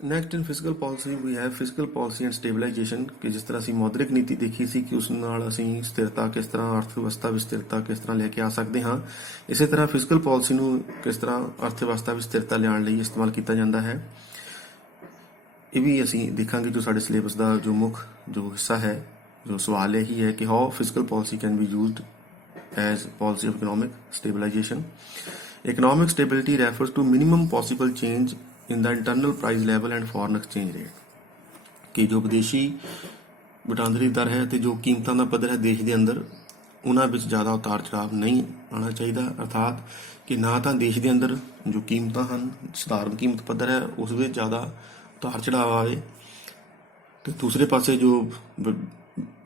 Next in fiscal policy we have fiscal policy and stabilisation, ਕਿ ਜਿਸ ਤਰ੍ਹਾਂ ਅਸੀਂ ਮੌਦਰਿਕ ਨੀਤੀ ਦੇਖੀ ਸੀ ਕਿ ਉਸ ਨਾਲ ਅਸੀਂ ਸਥਿਰਤਾ ਕਿਸ ਤਰ੍ਹਾਂ, ਅਰਥ ਵਿਵਸਥਾ ਵਿੱਚ ਸਥਿਰਤਾ ਕਿਸ ਤਰ੍ਹਾਂ ਲੈ ਕੇ ਆ ਸਕਦੇ ਹਾਂ, ਇਸੇ ਤਰ੍ਹਾਂ ਫਿਸਕਲ ਪਾਲਿਸੀ ਨੂੰ ਕਿਸ ਤਰ੍ਹਾਂ ਅਰਥ ਵਿਵਸਥਾ ਵਿੱਚ ਸਥਿਰਤਾ ਲਿਆਉਣ ਲਈ ਇਸਤੇਮਾਲ ਕੀਤਾ ਜਾਂਦਾ ਹੈ। ਇਹ ਵੀ ਅਸੀਂ ਦੇਖਾਂਗੇ। ਜੋ ਸਾਡੇ ਸਿਲੇਬਸ ਦਾ ਜੋ ਮੁੱਖ ਜੋ ਹਿੱਸਾ ਹੈ, ਜੋ ਸਵਾਲ ਇਹੀ ਹੈ ਕਿ how fiscal policy can be used as policy of economic stabilisation. Economic stability refers to minimum possible change in the internal price level and foreign exchange rate, ਕਿ ਜੋ ਵਿਦੇਸ਼ੀ ਵਟਾਂਦਰੀ ਦਰ ਹੈ ਅਤੇ ਜੋ ਕੀਮਤਾਂ ਦਾ ਪੱਧਰ ਹੈ ਦੇਸ਼ ਦੇ ਅੰਦਰ, ਉਹਨਾਂ ਵਿੱਚ ਜ਼ਿਆਦਾ ਉਤਾਰ ਚੜਾਵ ਨਹੀਂ ਆਉਣਾ ਚਾਹੀਦਾ। ਅਰਥਾਤ ਕਿ ਨਾ ਤਾਂ ਦੇਸ਼ ਦੇ ਅੰਦਰ ਜੋ ਕੀਮਤਾਂ ਹਨ, ਸਧਾਰਨ ਕੀਮਤ ਪੱਧਰ ਹੈ, ਉਸ ਵਿੱਚ ਜ਼ਿਆਦਾ ਉਤਾਰ ਚੜਾਵ ਆਵੇ, ਅਤੇ ਦੂਸਰੇ ਪਾਸੇ ਜੋ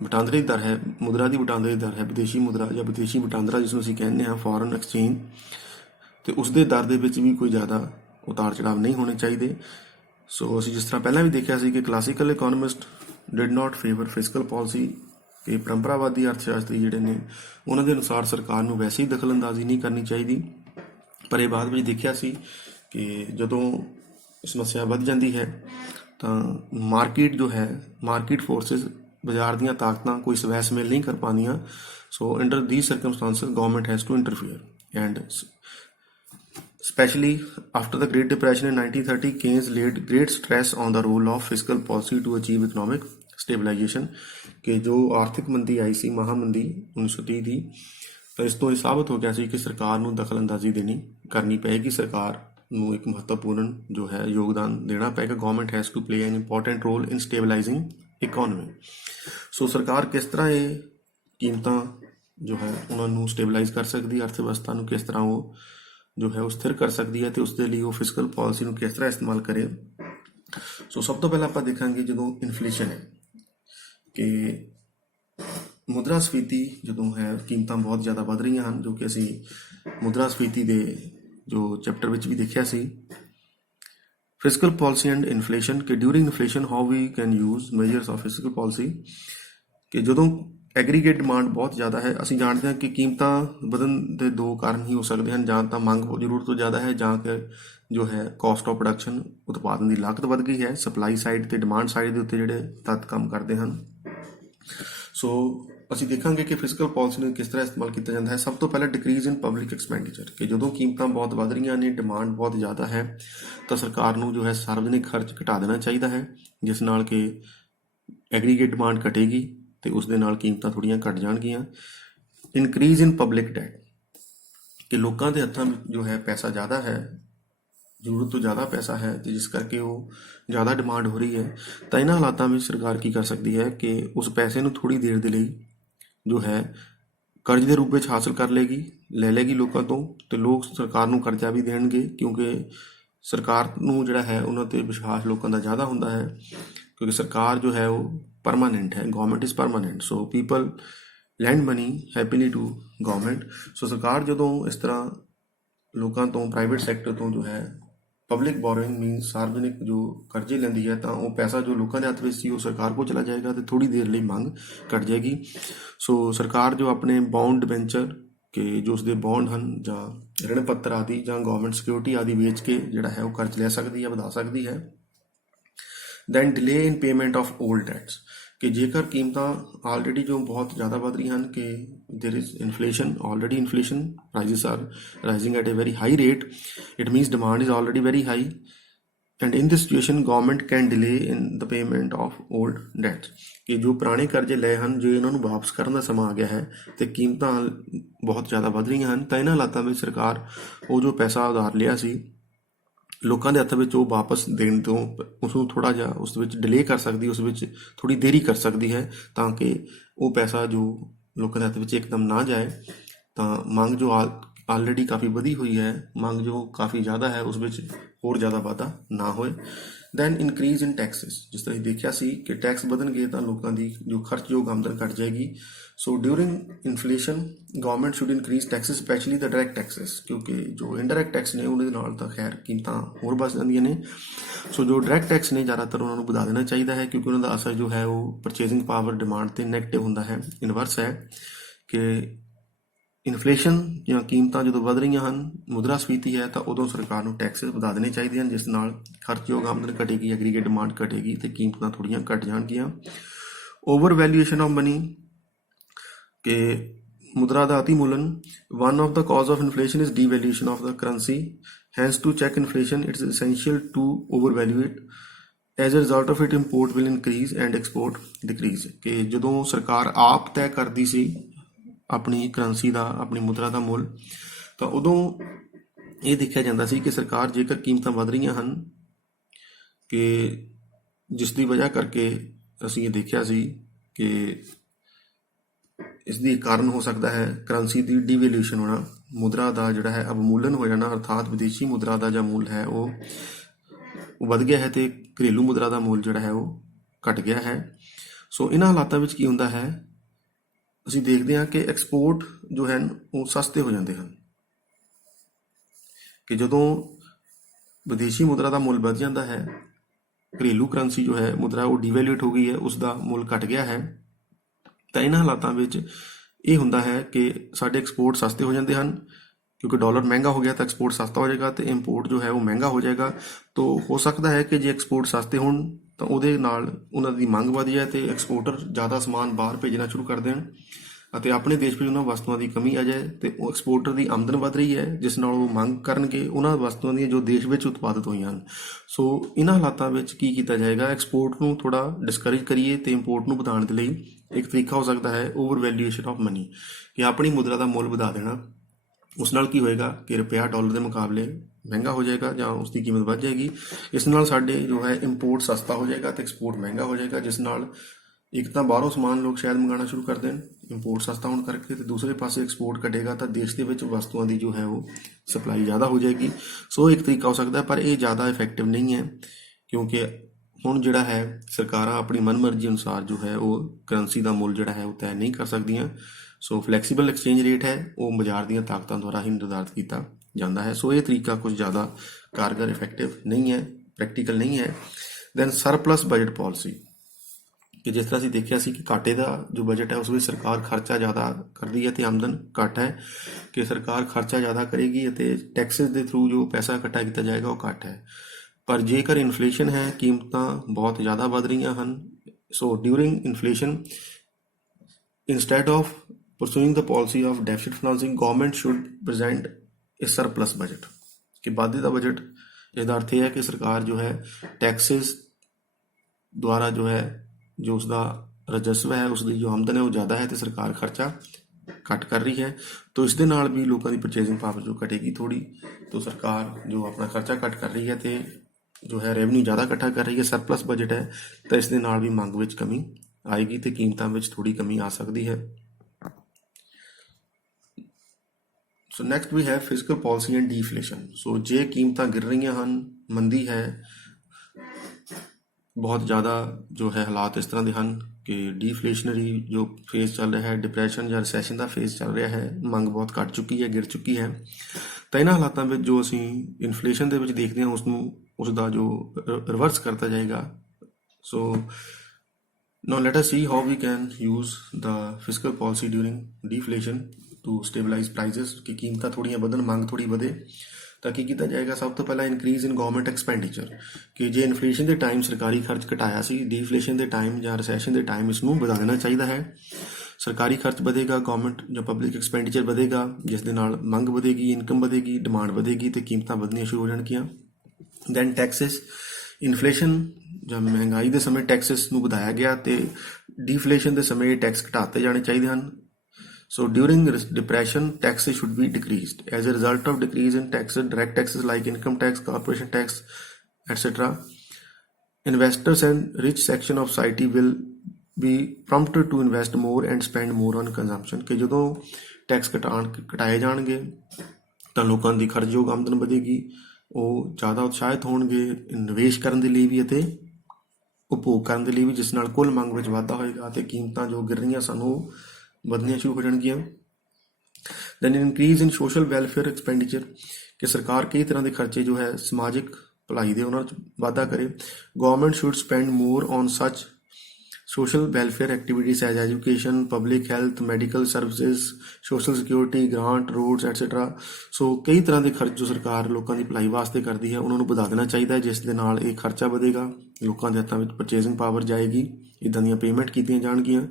ਵਟਾਂਦਰੀ ਦਰ ਹੈ, ਮੁਦਰਾ ਦੀ ਵਟਾਂਦਰੀ ਦਰ ਹੈ, ਵਿਦੇਸ਼ੀ ਮੁਦਰਾ ਜਾਂ ਵਿਦੇਸ਼ੀ ਵਟਾਂਦਰਾ ਜਿਸ ਨੂੰ ਅਸੀਂ ਕਹਿੰਦੇ ਹਾਂ ਫੋਰਨ ਐਕਸਚੇਂਜ, ਅਤੇ ਉਸਦੇ ਦਰ ਦੇ ਵਿੱਚ ਵੀ ਕੋਈ ਜ਼ਿਆਦਾ ਉਤਾਰ ਚੜਾਵ ਨਹੀਂ ਹੋਣੇ ਚਾਹੀਦੇ। ਸੋ ਅਸੀਂ ਜਿਸ ਤਰ੍ਹਾਂ ਪਹਿਲਾਂ ਵੀ ਦੇਖਿਆ ਸੀ ਕਿ classical economist did not favour fiscal policy, ਕਿ ਪਰੰਪਰਾਵਾਦੀ ਅਰਥ ਸ਼ਾਸਤਰੀ ਜਿਹੜੇ ਨੇ ਉਹਨਾਂ ਦੇ ਅਨੁਸਾਰ ਸਰਕਾਰ ਨੂੰ ਵੈਸੇ ਹੀ ਦਖਲਅੰਦਾਜ਼ੀ ਨਹੀਂ ਕਰਨੀ ਚਾਹੀਦੀ। ਪਰ ਇਹ ਬਾਅਦ ਵਿੱਚ ਦੇਖਿਆ ਸੀ ਕਿ ਜਦੋਂ ਸਮੱਸਿਆ ਵੱਧ ਜਾਂਦੀ ਹੈ ਤਾਂ ਮਾਰਕੀਟ ਜੋ ਹੈ, ਮਾਰਕੀਟ ਫੋਰਸਿਸ, ਬਾਜ਼ਾਰ ਦੀਆਂ ਤਾਕਤਾਂ ਕੋਈ ਸਵੈ ਸਮੇਲ ਨਹੀਂ ਕਰ ਪਾਉਂਦੀਆਂ। So under these circumstances government has to interfere and especially after the Great Depression in 1930, Keynes laid great stress on the role of fiscal policy to achieve economic stabilization, ਕਿ ਜੋ ਆਰਥਿਕ ਮੰਦੀ ਆਈ ਸੀ, ਮਹਾਮੰਦੀ 1930 ਦੀ, ਤਾਂ ਇਸ ਤੋਂ ਇਹ ਸਾਬਤ ਹੋ ਗਿਆ ਸੀ ਕਿ ਸਰਕਾਰ ਨੂੰ ਦਖਲਅੰਦਾਜ਼ੀ ਕਰਨੀ ਪਏਗੀ। ਸਰਕਾਰ ਨੂੰ ਇੱਕ ਮਹੱਤਵਪੂਰਨ ਜੋ ਹੈ ਯੋਗਦਾਨ ਦੇਣਾ ਪਏਗਾ। Government has to play an important role in stabilising economy. So ਸਰਕਾਰ ਕਿਸ ਤਰ੍ਹਾਂ ਇਹ ਕੀਮਤਾਂ ਜੋ ਹੈ ਉਹਨਾਂ ਨੂੰ ਸਟੇਬਲਾਈਜ਼ ਕਰ ਸਕਦੀ, ਅਰਥ ਵਿਵਸਥਾ ਨੂੰ ਕਿਸ ਤਰ੍ਹਾਂ ਉਹ ਜੋ ਹੈ ਉਹ ਸਥਿਰ ਕਰ ਸਕਦੀ ਹੈ, ਅਤੇ ਉਸ ਦੇ ਲਈ ਉਹ ਫਿਸਕਲ ਪਾਲਿਸੀ ਨੂੰ ਕਿਸ ਤਰ੍ਹਾਂ ਇਸਤੇਮਾਲ ਕਰੇ। ਸੋ ਸਭ ਤੋਂ ਪਹਿਲਾਂ ਆਪਾਂ ਦੇਖਾਂਗੇ ਜਦੋਂ ਇਨਫਲੇਸ਼ਨ ਹੈ, ਕਿ ਮੁਦਰਾ ਸਫੀਤੀ ਜਦੋਂ ਹੈ, ਕੀਮਤਾਂ ਬਹੁਤ ਜ਼ਿਆਦਾ ਵੱਧ ਰਹੀਆਂ ਹਨ, ਜੋ ਕਿ ਅਸੀਂ ਮੁਦਰਾ ਸਫੀਤੀ ਦੇ ਜੋ ਚੈਪਟਰ ਵਿੱਚ ਵੀ ਦੇਖਿਆ ਸੀ। ਫਿਸਕਲ ਪਾਲਿਸੀ ਐਂਡ ਇਨਫਲੇਸ਼ਨ, ਕਿ during inflation how we can use measures of fiscal policy, ਕਿ ਜਦੋਂ ਐਗਰੀਗੇਟ ਡਿਮਾਂਡ ਬਹੁਤ ਜ਼ਿਆਦਾ ਹੈ, ਅਸੀਂ ਜਾਣਦੇ ਹਾਂ ਕਿ ਕੀਮਤਾਂ ਵਧਣ ਦੇ ਦੋ ਕਾਰਨ ਹੀ ਹੋ ਸਕਦੇ ਹਨ, ਜਾਂ ਤਾਂ ਮੰਗ ਜ਼ਰੂਰਤ ਤੋਂ ਜ਼ਿਆਦਾ ਹੈ, ਜਾਂ ਕਿ ਜੋ ਹੈ ਕਾਸਟ ਆਫ ਪ੍ਰੋਡਕਸ਼ਨ, ਉਤਪਾਦਨ ਦੀ ਲਾਗਤ ਵੱਧ ਗਈ ਹੈ। ਸਪਲਾਈ ਸਾਈਡ ਅਤੇ ਡਿਮਾਂਡ ਸਾਈਡ ਦੇ ਉੱਤੇ ਜਿਹੜੇ ਤੱਤ ਕੰਮ ਕਰਦੇ ਹਨ। ਸੋ ਅਸੀਂ ਦੇਖਾਂਗੇ ਕਿ ਫਿਸਕਲ ਪਾਲਿਸੀ ਨੂੰ ਕਿਸ ਤਰ੍ਹਾਂ ਇਸਤੇਮਾਲ ਕੀਤਾ ਜਾਂਦਾ ਹੈ। ਸਭ ਤੋਂ ਪਹਿਲਾਂ ਡਿਕਰੀਜ਼ ਇਨ ਪਬਲਿਕ ਐਕਸਪੈਂਡੀਚਰ, ਕਿ ਜਦੋਂ ਕੀਮਤਾਂ ਬਹੁਤ ਵੱਧ ਰਹੀਆਂ ਨੇ, ਡਿਮਾਂਡ ਬਹੁਤ ਜ਼ਿਆਦਾ ਹੈ, ਤਾਂ ਸਰਕਾਰ ਨੂੰ ਜੋ ਹੈ ਸਾਰਵਜਨਿਕ ਖਰਚ ਘਟਾ ਦੇਣਾ ਚਾਹੀਦਾ ਹੈ, ਜਿਸ ਨਾਲ ਕਿ ਐਗਰੀਗੇਟ ਡਿਮਾਂਡ ਘਟੇਗੀ ਅਤੇ ਉਸ ਦੇ ਨਾਲ ਕੀਮਤਾਂ ਥੋੜ੍ਹੀਆਂ ਘੱਟ ਜਾਣਗੀਆਂ। ਇਨਕਰੀਜ਼ ਇਨ ਪਬਲਿਕ ਡੈਟ, ਕਿ ਲੋਕਾਂ ਦੇ ਹੱਥਾਂ ਵਿੱਚ ਜੋ ਹੈ ਪੈਸਾ ਜ਼ਿਆਦਾ ਹੈ, ਜ਼ਰੂਰਤ ਤੋਂ ਜ਼ਿਆਦਾ ਪੈਸਾ ਹੈ, ਅਤੇ ਜਿਸ ਕਰਕੇ ਉਹ ਜ਼ਿਆਦਾ ਡਿਮਾਂਡ ਹੋ ਰਹੀ ਹੈ, ਤਾਂ ਇਹਨਾਂ ਹਾਲਾਤਾਂ ਵਿੱਚ ਸਰਕਾਰ ਕੀ ਕਰ ਸਕਦੀ ਹੈ ਕਿ ਉਸ ਪੈਸੇ ਨੂੰ ਥੋੜ੍ਹੀ ਦੇਰ ਦੇ ਲਈ ਜੋ ਹੈ ਕਰਜ਼ ਦੇ ਰੂਪ ਵਿੱਚ ਹਾਸਲ ਕਰ ਲੇਗੀ, ਲੈ ਲੇਗੀ ਲੋਕਾਂ ਤੋਂ, ਅਤੇ ਲੋਕ ਸਰਕਾਰ ਨੂੰ ਕਰਜ਼ਾ ਵੀ ਦੇਣਗੇ, ਕਿਉਂਕਿ ਸਰਕਾਰ ਨੂੰ ਜਿਹੜਾ ਹੈ ਉਹਨਾਂ 'ਤੇ ਵਿਸ਼ਵਾਸ ਲੋਕਾਂ ਦਾ ਜ਼ਿਆਦਾ ਹੁੰਦਾ ਹੈ, ਕਿਉਂਕਿ ਸਰਕਾਰ ਜੋ ਹੈ ਉਹ ਪਰਮਾਨੈਂਟ ਹੈ, government is permanent. So people lend money happily to government. So ਸਰਕਾਰ ਜਦੋਂ ਇਸ ਤਰ੍ਹਾਂ ਲੋਕਾਂ ਤੋਂ, ਪ੍ਰਾਈਵੇਟ ਸੈਕਟਰ ਤੋਂ ਜੋ ਹੈ ਪਬਲਿਕ ਬੋਰੋਇੰਗ ਮੀਨਸ ਸਾਰਵਜਨਿਕ ਜੋ ਕਰਜ਼ੇ ਲੈਂਦੀ ਹੈ, ਤਾਂ ਉਹ ਪੈਸਾ ਜੋ ਲੋਕਾਂ ਦੇ ਹੱਥ ਵਿੱਚ ਸੀ ਉਹ ਸਰਕਾਰ ਕੋਲ ਚਲਾ ਜਾਏਗਾ, ਅਤੇ ਥੋੜ੍ਹੀ ਦੇਰ ਲਈ ਮੰਗ ਘਟ ਜਾਏਗੀ। ਸੋ ਸਰਕਾਰ ਜੋ ਆਪਣੇ ਬੌਂਡ ਡਿਬੈਂਚਰ, ਕਿ ਜੋ ਉਸਦੇ ਬੌਂਡ ਹਨ, ਜਾਂ ਰਿਣ ਪੱਤਰ ਆਦਿ, ਜਾਂ ਗਵਰਨਮੈਂਟ ਸਿਕਿਉਰਿਟੀ ਆਦਿ ਵੇਚ ਕੇ ਜਿਹੜਾ ਹੈ ਉਹ ਕਰਜ਼ ਲੈ ਸਕਦੀ ਹੈ, ਵਧਾ ਸਕਦੀ ਹੈ। Then delay in payment of old debts, ਕਿ ਜੇਕਰ ਕੀਮਤਾਂ ਆਲਰੇਡੀ ਜੋ ਬਹੁਤ ਜ਼ਿਆਦਾ ਵੱਧ ਰਹੀਆਂ ਹਨ, ਕਿ there is inflation, already inflation, prices are rising at a very high rate, it means demand is already very high, and in this situation government can delay in the payment of old debts, ਕਿ ਜੋ ਪੁਰਾਣੇ ਕਰਜ਼ੇ ਲਏ ਹਨ, ਜੇ ਇਹਨਾਂ ਨੂੰ ਵਾਪਸ ਕਰਨ ਦਾ ਸਮਾਂ ਆ ਗਿਆ ਹੈ ਅਤੇ ਕੀਮਤਾਂ ਬਹੁਤ ਜ਼ਿਆਦਾ ਵੱਧ ਰਹੀਆਂ ਹਨ, ਤਾਂ ਇਹਨਾਂ ਹਾਲਾਤਾਂ ਵਿੱਚ ਸਰਕਾਰ ਉਹ ਜੋ ਪੈਸਾ ਉਧਾਰ ਲਿਆ ਸੀ ਲੋਕਾਂ ਦੇ ਹੱਥ ਵਿੱਚ, ਉਹ ਵਾਪਸ ਦੇਣ ਤੋਂ ਉਸਨੂੰ ਥੋੜ੍ਹਾ ਜਿਹਾ ਉਸ ਵਿੱਚ ਡਿਲੇ ਕਰ ਸਕਦੀ, ਉਸ ਵਿੱਚ ਥੋੜ੍ਹੀ ਦੇਰੀ ਕਰ ਸਕਦੀ ਹੈ, ਤਾਂ ਕਿ ਉਹ ਪੈਸਾ ਜੋ ਲੋਕਾਂ ਦੇ ਹੱਥ ਵਿੱਚ ਇੱਕਦਮ ਨਾ ਜਾਏ। ਤਾਂ ਮੰਗ ਜੋ ਆਲਰੇਡੀ ਕਾਫੀ ਵਧੀ ਹੋਈ ਹੈ, ਮੰਗ ਜੋ ਕਾਫੀ ਜ਼ਿਆਦਾ ਹੈ, ਉਸ ਵਿੱਚ ਹੋਰ ਜ਼ਿਆਦਾ ਵਾਧਾ ਨਾ ਹੋਏ। ਦੈਨ ਇਨਕਰੀਜ਼ ਇਨ ਟੈਕਸਿਸ, ਜਿਸ ਤਰ੍ਹਾਂ ਅਸੀਂ ਦੇਖਿਆ ਸੀ ਕਿ ਟੈਕਸ ਵਧਣਗੇ ਤਾਂ ਲੋਕਾਂ ਦੀ ਜੋ ਖਰਚਯੋਗ ਆਮਦਨ ਘੱਟ ਜਾਏਗੀ। So during inflation government should increase taxes, specially the direct taxes, ਕਿਉਂਕਿ ਜੋ ਇਨਡਾਇਰੈਕਟ ਟੈਕਸ ਨੇ ਉਹਦੇ ਨਾਲ ਤਾਂ ਖੈਰ ਕੀਮਤਾਂ ਹੋਰ ਵੱਧ ਜਾਂਦੀਆਂ ਨੇ। ਸੋ ਜੋ ਡਾਇਰੈਕਟ ਟੈਕਸ ਨੇ ਜ਼ਿਆਦਾਤਰ ਉਹਨਾਂ ਨੂੰ ਵਧਾ ਦੇਣਾ ਚਾਹੀਦਾ ਹੈ, ਕਿਉਂਕਿ ਉਹਨਾਂ ਦਾ ਅਸਰ ਜੋ ਹੈ ਉਹ ਪਰਚੇਜ਼ਿੰਗ ਪਾਵਰ, ਡਿਮਾਂਡ 'ਤੇ ਨੈਗੇਟਿਵ ਹੁੰਦਾ ਹੈ, ਇਨਵਰਸ ਹੈ, ਕਿ ਇਨਫਲੇਸ਼ਨ ਜਾਂ ਕੀਮਤਾਂ ਜਦੋਂ ਵੱਧ ਰਹੀਆਂ ਹਨ, ਮੁਦਰਾ ਸਫੀਤੀ ਹੈ, ਤਾਂ ਉਦੋਂ ਸਰਕਾਰ ਨੂੰ ਟੈਕਸਿਸ ਵਧਾ ਦੇਣੇ ਚਾਹੀਦੇ ਹਨ, ਜਿਸ ਨਾਲ ਖਰਚਯੋਗ ਆਮਦਨ ਘਟੇਗੀ, ਐਗਰੀਗੇਟ ਡਿਮਾਂਡ ਘਟੇਗੀ ਤੇ ਕੀਮਤਾਂ ਥੋੜ੍ਹੀਆਂ ਘਟ ਜਾਣਗੀਆਂ। ਓਵਰ ਵੈਲਿਊਏਸ਼ਨ ਆਫ ਮਨੀ, ਕਿ ਮੁਦਰਾ ਦਾ ਅਤੀ ਮੁਲਨ। One of the cause of inflation is devaluation of the currency, hence to check inflation it is essential to overvalue it. As a result of it, import will increase and export decrease। ਕਿ ਜਦੋਂ ਸਰਕਾਰ ਆਪ ਤੈਅ ਕਰਦੀ ਸੀ ਆਪਣੀ currency ਦਾ, ਆਪਣੀ ਮੁਦਰਾ ਦਾ ਮੁੱਲ, ਤਾਂ ਉਦੋਂ ਇਹ ਦੇਖਿਆ ਜਾਂਦਾ ਸੀ ਕਿ ਸਰਕਾਰ ਜੇਕਰ ਕੀਮਤਾਂ ਵੱਧ ਰਹੀਆਂ ਹਨ, ਕਿ ਜਿਸ ਦੀ ਵਜ੍ਹਾ ਕਰਕੇ ਅਸੀਂ ਇਹ ਦੇਖਿਆ ਸੀ ਕਿ ਇਸ ਦੀ ਕਾਰਨ ਹੋ ਸਕਦਾ ਹੈ ਕਰੰਸੀ ਦੀ ਡੀਵੈਲਿਊਸ਼ਨ ਹੋਣਾ, ਮੁਦਰਾ ਦਾ ਜਿਹੜਾ ਹੈ ਅਵਮੂਲਨ ਹੋ ਜਾਣਾ, ਅਰਥਾਤ ਵਿਦੇਸ਼ੀ ਮੁਦਰਾ ਦਾ ਜੋ ਮੁੱਲ ਹੈ ਉਹ ਵੱਧ ਗਿਆ ਹੈ ਤੇ ਘਰੇਲੂ ਮੁਦਰਾ ਦਾ ਮੁੱਲ ਜਿਹੜਾ ਹੈ ਉਹ ਘਟ ਗਿਆ ਹੈ। ਸੋ ਇਹਨਾਂ ਹਾਲਾਤਾਂ ਵਿੱਚ ਕੀ ਹੁੰਦਾ ਹੈ, ਅਸੀਂ ਦੇਖਦੇ ਹਾਂ ਕਿ ਐਕਸਪੋਰਟ ਜੋ ਹਨ ਉਹ ਸਸਤੇ ਹੋ ਜਾਂਦੇ ਹਨ। ਕਿ ਜਦੋਂ ਵਿਦੇਸ਼ੀ ਮੁਦਰਾ ਦਾ ਮੁੱਲ ਵੱਧ ਜਾਂਦਾ ਹੈ, ਘਰੇਲੂ ਕਰੰਸੀ ਜੋ ਹੈ ਮੁਦਰਾ ਉਹ ਡੀਵੈਲਿਊਟ ਹੋ ਗਈ ਹੈ, ਉਸ ਦਾ ਮੁੱਲ ਘਟ ਗਿਆ ਹੈ, ਤਾਂ ਇਹਨਾਂ ਹਾਲਾਤਾਂ ਵਿੱਚ ਇਹ ਹੁੰਦਾ ਹੈ ਕਿ ਸਾਡੇ ਐਕਸਪੋਰਟ ਸਸਤੇ ਹੋ ਜਾਂਦੇ ਹਨ, ਕਿਉਂਕਿ ਡਾਲਰ ਮਹਿੰਗਾ ਹੋ ਗਿਆ ਤਾਂ ਐਕਸਪੋਰਟ ਸਸਤਾ ਹੋ ਜਾਏਗਾ ਤੇ ਇੰਪੋਰਟ ਜੋ ਹੈ ਉਹ ਮਹਿੰਗਾ ਹੋ ਜਾਏਗਾ। ਤਾਂ ਹੋ ਸਕਦਾ ਹੈ ਕਿ ਜੇ ਐਕਸਪੋਰਟ ਸਸਤੇ ਹੋਣ ਤਾਂ ਉਹਦੇ ਨਾਲ ਉਹਨਾਂ ਦੀ ਮੰਗ ਵਧ ਜਾਏ ਤੇ ਐਕਸਪੋਰਟਰ ਜ਼ਿਆਦਾ ਸਮਾਨ ਬਾਹਰ ਭੇਜਣਾ ਸ਼ੁਰੂ ਕਰ ਦੇਣ ਅਤੇ ਆਪਣੇ ਦੇਸ਼ ਵਿੱਚ ਉਹਨਾਂ ਵਸਤੂਆਂ ਦੀ ਕਮੀ ਆ ਜਾਏ ਤੇ ਉਹ ਐਕਸਪੋਰਟਰ ਦੀ ਆਮਦਨ ਵੱਧ ਰਹੀ ਹੈ, ਜਿਸ ਨਾਲ ਉਹ ਮੰਗ ਕਰਨਗੇ ਉਹਨਾਂ ਵਸਤੂਆਂ ਦੀਆਂ ਜੋ ਦੇਸ਼ ਵਿੱਚ ਉਤਪਾਦਿਤ ਹੋਈਆਂ ਹਨ। ਸੋ ਇਹਨਾਂ ਹਾਲਾਤਾਂ ਵਿੱਚ ਕੀ ਕੀਤਾ ਜਾਏਗਾ, ਐਕਸਪੋਰਟ ਨੂੰ ਥੋੜ੍ਹਾ ਡਿਸਕਰੇਜ ਕਰੀਏ ਤੇ ਇੰਪੋਰਟ ਨੂੰ ਵਧਾਉਣ ਦੇ ਲਈ ਇੱਕ ਤਰੀਕਾ ਹੋ ਸਕਦਾ ਹੈ ਓਵਰ ਵੈਲਿਊਏਸ਼ਨ ਆਫ ਮਨੀ, ਕਿ ਆਪਣੀ ਮੁਦਰਾ ਦਾ ਮੁੱਲ ਵਧਾ ਦੇਣਾ। ਉਸ ਨਾਲ ਕੀ ਹੋਏਗਾ ਕਿ ਰੁਪਇਆ ਡਾਲਰ ਦੇ ਮੁਕਾਬਲੇ ਮਹਿੰਗਾ ਹੋ ਜਾਏਗਾ ਜਾਂ ਉਸ ਦੀ ਕੀਮਤ ਵੱਧ ਜਾਏਗੀ। ਇਸ ਨਾਲ ਸਾਡੇ ਜੋ ਹੈ ਇੰਪੋਰਟ ਸਸਤਾ ਹੋ ਜਾਏਗਾ ਤੇ ਐਕਸਪੋਰਟ ਮਹਿੰਗਾ ਹੋ ਜਾਏਗਾ, ਜਿਸ ਨਾਲ ਇੱਕ ਤਾਂ ਬਾਹਰੋਂ ਸਮਾਨ ਲੋਕ ਸ਼ਾਇਦ ਮੰਗਾਉਣਾ ਸ਼ੁਰੂ ਕਰ ਦੇਣ ਇੰਪੋਰਟ ਸਸਤਾ ਹੋਣ ਕਰਕੇ, ਤੇ ਦੂਸਰੇ ਪਾਸੇ ਐਕਸਪੋਰਟ ਘਟੇਗਾ ਤਾਂ ਦੇਸ਼ ਦੇ ਵਿੱਚ ਵਸਤੂਆਂ ਦੀ ਜੋ ਹੈ ਉਹ ਸਪਲਾਈ ਜ਼ਿਆਦਾ ਹੋ ਜਾਏਗੀ। ਸੋ ਇੱਕ ਤਰੀਕਾ ਹੋ ਸਕਦਾ, ਪਰ ਇਹ ਜ਼ਿਆਦਾ ਇਫੈਕਟਿਵ ਨਹੀਂ ਹੈ, ਕਿਉਂਕਿ ਹੁਣ ਜਿਹੜਾ ਹੈ ਸਰਕਾਰਾਂ ਆਪਣੀ ਮਨਮਰਜ਼ੀ ਅਨੁਸਾਰ ਜੋ ਹੈ ਉਹ ਕਰੰਸੀ ਦਾ ਮੁੱਲ ਜਿਹੜਾ ਹੈ ਉਹ ਤੈਅ ਨਹੀਂ ਕਰ ਸਕਦੀਆਂ। ਸੋ ਫਲੈਕਸੀਬਲ ਐਕਸਚੇਂਜ ਰੇਟ ਹੈ ਉਹ ਬਾਜ਼ਾਰ ਦੀਆਂ ਤਾਕਤਾਂ ਦੁਆਰਾ ਹੀ ਨਿਰਧਾਰਿਤ ਕੀਤਾ ਜਾਂਦਾ ਹੈ। ਸੋ ਇਹ ਤਰੀਕਾ ਕੁਝ ਜ਼ਿਆਦਾ ਕਾਰਗਰ ਇਫੈਕਟਿਵ ਨਹੀਂ ਹੈ, ਪ੍ਰੈਕਟੀਕਲ ਨਹੀਂ ਹੈ। ਦੈਨ ਸਰਪਲਸ ਬਜਟ ਪਾਲਿਸੀ, ਕਿ ਜਿਸ ਤਰ੍ਹਾਂ ਅਸੀਂ ਦੇਖਿਆ ਸੀ ਕਿ ਘਾਟੇ ਦਾ ਜੋ ਬਜਟ ਹੈ ਉਸ ਵਿੱਚ ਸਰਕਾਰ ਖਰਚਾ ਜ਼ਿਆਦਾ ਕਰਦੀ ਹੈ ਤੇ ਆਮਦਨ ਘੱਟ ਹੈ, ਕਿ ਸਰਕਾਰ ਖਰਚਾ ਜ਼ਿਆਦਾ ਕਰੇਗੀ ਅਤੇ ਟੈਕਸਿਸ ਦੇ ਥਰੂ ਜੋ ਪੈਸਾ ਇਕੱਠਾ ਕੀਤਾ ਜਾਏਗਾ ਉਹ ਘੱਟ ਹੈ। ਪਰ ਜੇਕਰ ਇਨਫਲੇਸ਼ਨ ਹੈ, ਕੀਮਤਾਂ ਬਹੁਤ ਜ਼ਿਆਦਾ ਵੱਧ ਰਹੀਆਂ ਹਨ, so during inflation instead of pursuing the policy of deficit financing, government should present a surplus budget। ਕਿ ਵਾਧੇ ਦਾ ਬਜਟ, ਇਹਦਾ ਅਰਥ ਇਹ ਹੈ ਕਿ ਸਰਕਾਰ ਜੋ ਹੈ ਟੈਕਸਿਸ ਦੁਆਰਾ ਜੋ ਹੈ ਜੋ ਉਸਦਾ ਰਾਜਸਵ ਹੈ, ਉਸਦੀ ਜੋ ਆਮਦਨ ਹੈ ਉਹ ਜ਼ਿਆਦਾ ਹੈ ਤੇ ਸਰਕਾਰ ਖਰਚਾ ਘੱਟ ਕਰ ਰਹੀ ਹੈ। ਤਾਂ ਇਸ ਦੇ ਨਾਲ ਵੀ ਲੋਕਾਂ ਦੀ ਪਰਚੇਜ਼ਿੰਗ ਪਾਵਰ ਜੋ ਘਟੇਗੀ ਥੋੜੀ, ਤਾਂ ਸਰਕਾਰ ਜੋ ਆਪਣਾ ਖਰਚਾ ਘੱਟ ਕਰ ਰਹੀ ਹੈ ਤੇ ਜੋ ਹੈ ਰੈਵਨਿਊ ਜ਼ਿਆਦਾ ਇਕੱਠਾ ਕਰ ਰਹੀ ਹੈ, ਸਰਪਲਸ ਬਜਟ ਹੈ, ਤਾਂ ਇਸ ਦੇ ਨਾਲ ਵੀ ਮੰਗ ਵਿੱਚ ਕਮੀ ਆਏਗੀ ਤੇ ਕੀਮਤਾਂ ਵਿੱਚ ਥੋੜੀ ਕਮੀ ਆ ਸਕਦੀ ਹੈ। ਸੋ ਨੈਕਸਟ ਵੀ ਹੈ ਫਿਸਕਲ ਪਾਲਿਸੀ ਐਂਡ ਡੀਫਲੇਸ਼ਨ। ਸੋ ਜੇ ਕੀਮਤਾਂ ਗਿਰ ਰਹੀਆਂ ਹਨ, ਮੰਦੀ ਹੈ, ਬਹੁਤ ਜ਼ਿਆਦਾ ਜੋ ਹੈ ਹਾਲਾਤ ਇਸ ਤਰ੍ਹਾਂ ਦੇ ਹਨ ਕਿ ਡੀਫਲੇਸ਼ਨਰੀ ਜੋ ਫੇਜ਼ ਚੱਲ ਰਿਹਾ ਹੈ, ਡਿਪਰੈਸ਼ਨ ਜਾਂ ਰਿਸੈਸ਼ਨ ਦਾ ਫੇਜ਼ ਚੱਲ ਰਿਹਾ ਹੈ, ਮੰਗ ਬਹੁਤ ਘੱਟ ਚੁੱਕੀ ਹੈ, ਗਿਰ ਚੁੱਕੀ ਹੈ। ਤਾਂ ਇਹਨਾਂ ਹਾਲਾਤਾਂ ਵਿੱਚ ਜੋ ਅਸੀਂ ਇਨਫਲੇਸ਼ਨ ਦੇ ਵਿੱਚ ਦੇਖਦੇ ਹਾਂ ਉਸਦਾ ਜੋ ਰਿਵਰਸ ਕਰਤਾ ਜਾਏਗਾ। ਸੋ now let us see how we can use the fiscal policy during deflation to stabilize prices। ਕਿ ਕੀਮਤਾਂ ਥੋੜ੍ਹੀਆਂ ਵਧਣ, ਮੰਗ ਥੋੜ੍ਹੀ ਵਧੇ ਤਾਂ ਕੀ ਕੀਤਾ ਜਾਏਗਾ। ਸਭ ਤੋਂ ਪਹਿਲਾਂ ਇਨਕਰੀਜ਼ ਇਨ ਗਵਰਨਮੈਂਟ ਐਕਸਪੈਂਡੀਚਰ, ਕਿ ਜੇ ਇਨਫਲੇਸ਼ਨ ਦੇ ਟਾਈਮ ਸਰਕਾਰੀ ਖਰਚ ਘਟਾਇਆ ਸੀ, ਡੀਫਲੇਸ਼ਨ ਦੇ ਟਾਈਮ ਜਾਂ ਰਿਸੈਸ਼ਨ ਦੇ ਟਾਈਮ ਇਸ ਨੂੰ ਵਧਾ ਦੇਣਾ ਚਾਹੀਦਾ ਹੈ। ਸਰਕਾਰੀ ਖਰਚ ਵਧੇਗਾ, ਗਵਰਨਮੈਂਟ ਜਾਂ ਪਬਲਿਕ ਐਕਸਪੈਂਡੀਚਰ ਵਧੇਗਾ, ਜਿਸ ਦੇ ਨਾਲ ਮੰਗ ਵਧੇਗੀ, ਇਨਕਮ ਵਧੇਗੀ, ਡਿਮਾਂਡ ਵਧੇਗੀ ਤੇ ਕੀਮਤਾਂ ਵਧਣੀਆਂ ਸ਼ੁਰੂ ਹੋ ਜਾਣਗੀਆਂ। ਦੈਨ ਟੈਕਸਿਸ, ਇਨਫਲੇਸ਼ਨ ਜਾਂ ਮਹਿੰਗਾਈ ਦੇ ਸਮੇਂ ਟੈਕਸਿਸ ਨੂੰ ਵਧਾਇਆ ਗਿਆ ਤੇ ਡੀਫਲੇਸ਼ਨ ਦੇ ਸਮੇਂ ਟੈਕਸ ਘਟਾਤੇ ਜਾਣੇ ਚਾਹੀਦੇ ਹਨ। So during depression, taxes should be decreased. As a result of decrease in taxes, direct taxes like income tax, corporation tax, etc., investors and rich section of society will be prompted to invest more and spend more on consumption। ਕਿ ਜਦੋਂ tax ਘਟਾਏ ਜਾਣਗੇ ਤਾਂ ਲੋਕਾਂ ਦੀ ਖਰਚਯੋਗ ਆਮਦਨ ਵਧੇਗੀ, ਉਹ ਜ਼ਿਆਦਾ ਉਤਸ਼ਾਹਿਤ ਹੋਣਗੇ ਨਿਵੇਸ਼ ਕਰਨ ਦੇ ਲਈ ਵੀ ਅਤੇ ਉਪਭੋਗ ਕਰਨ ਦੇ ਲਈ ਵੀ, ਜਿਸ ਨਾਲ ਕੁੱਲ ਮੰਗ ਵਿੱਚ ਵਾਧਾ ਹੋਏਗਾ ਅਤੇ ਕੀਮਤਾਂ ਜੋ ਗਿਰ ਰਹੀਆਂ ਸਾਨੂੰ ਵਧਣੀਆਂ ਸ਼ੁਰੂ ਹੋ ਜਾਣਗੀਆਂ। ਦੈਨ ਇਨਕਰੀਜ਼ ਇਨ ਸੋਸ਼ਲ ਵੈਲਫੇਅਰ ਐਕਸਪੈਂਡੀਚਰ, ਕਿ ਸਰਕਾਰ ਕਈ ਤਰ੍ਹਾਂ ਦੇ ਖਰਚੇ ਜੋ ਹੈ ਸਮਾਜਿਕ ਭਲਾਈ ਦੇ ਉਹਨਾਂ 'ਚ ਵਾਧਾ ਕਰੇ। Government should spend more on such social welfare activities as education, public health, medical services, social security, grant, roads etcetera. So कई तरह के खर्च जो सरकार लोगों की भलाई वास्ते करती है उन्होंने ਵਧਾ ਦੇਣਾ ਚਾਹੀਦਾ ਹੈ, ਜਿਸ ਦੇ ਨਾਲ ਇਹ ਖਰਚਾ ਵਧੇਗਾ, ਲੋਕਾਂ ਦੇ ਹੱਥਾਂ ਵਿੱਚ ਪਰਚੇਜ਼ਿੰਗ ਪਾਵਰ ਜਾਏਗੀ, ਇੱਦਾਂ ਦੀਆਂ ਪੇਮੈਂਟ ਕੀਤੀਆਂ ਜਾਣਗੀਆਂ।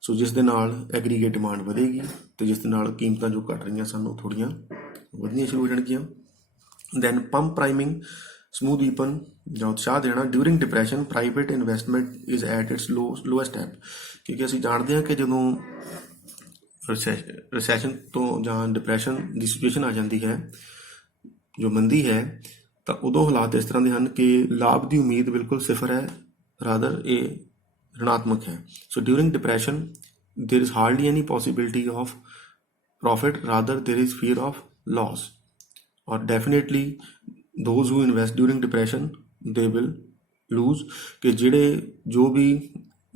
ਸੋ ਜਿਸ ਦੇ ਨਾਲ ਐਗਰੀਗੇਟ ਡਿਮਾਂਡ ਵਧੇਗੀ ਅਤੇ ਜਿਸ ਦੇ ਨਾਲ ਕੀਮਤਾਂ ਜੋ ਘਟ ਰਹੀਆਂ ਸਨ ਉਹ ਥੋੜ੍ਹੀਆਂ ਵਧਣੀਆਂ ਸ਼ੁਰੂ ਹੋ ਜਾਣਗੀਆਂ। ਦੈਨ ਪੰਪ ਪ੍ਰਾਈਮਿੰਗ, ਸਮੂਥ ਵੀਪਨ ਜਾਂ ਉਤਸ਼ਾਹ ਦੇਣਾ। During depression private investment is at it's lowest app, ਕਿਉਂਕਿ ਅਸੀਂ ਜਾਣਦੇ ਹਾਂ ਕਿ ਜਦੋਂ ਰਿਸੈਸ਼ਨ ਤੋਂ ਜਾਂ ਡਿਪਰੈਸ਼ਨ ਦੀ ਸਿਚੁਏਸ਼ਨ ਆ ਜਾਂਦੀ ਹੈ, ਜੋ ਮੰਦੀ ਹੈ, ਤਾਂ ਉਦੋਂ ਹਾਲਾਤ ਇਸ ਤਰ੍ਹਾਂ ਦੇ ਹਨ ਕਿ ਲਾਭ ਦੀ ਉਮੀਦ ਬਿਲਕੁਲ ਸਿਫਰ ਹੈ, ਰਾਦਰ ਇਹ ऋणात्मक है। So during depression there is hardly any possibility of profit, rather there is fear of loss. और definitely those who invest during depression they will lose, कि ਜਿਹੜੇ ਜੋ ਵੀ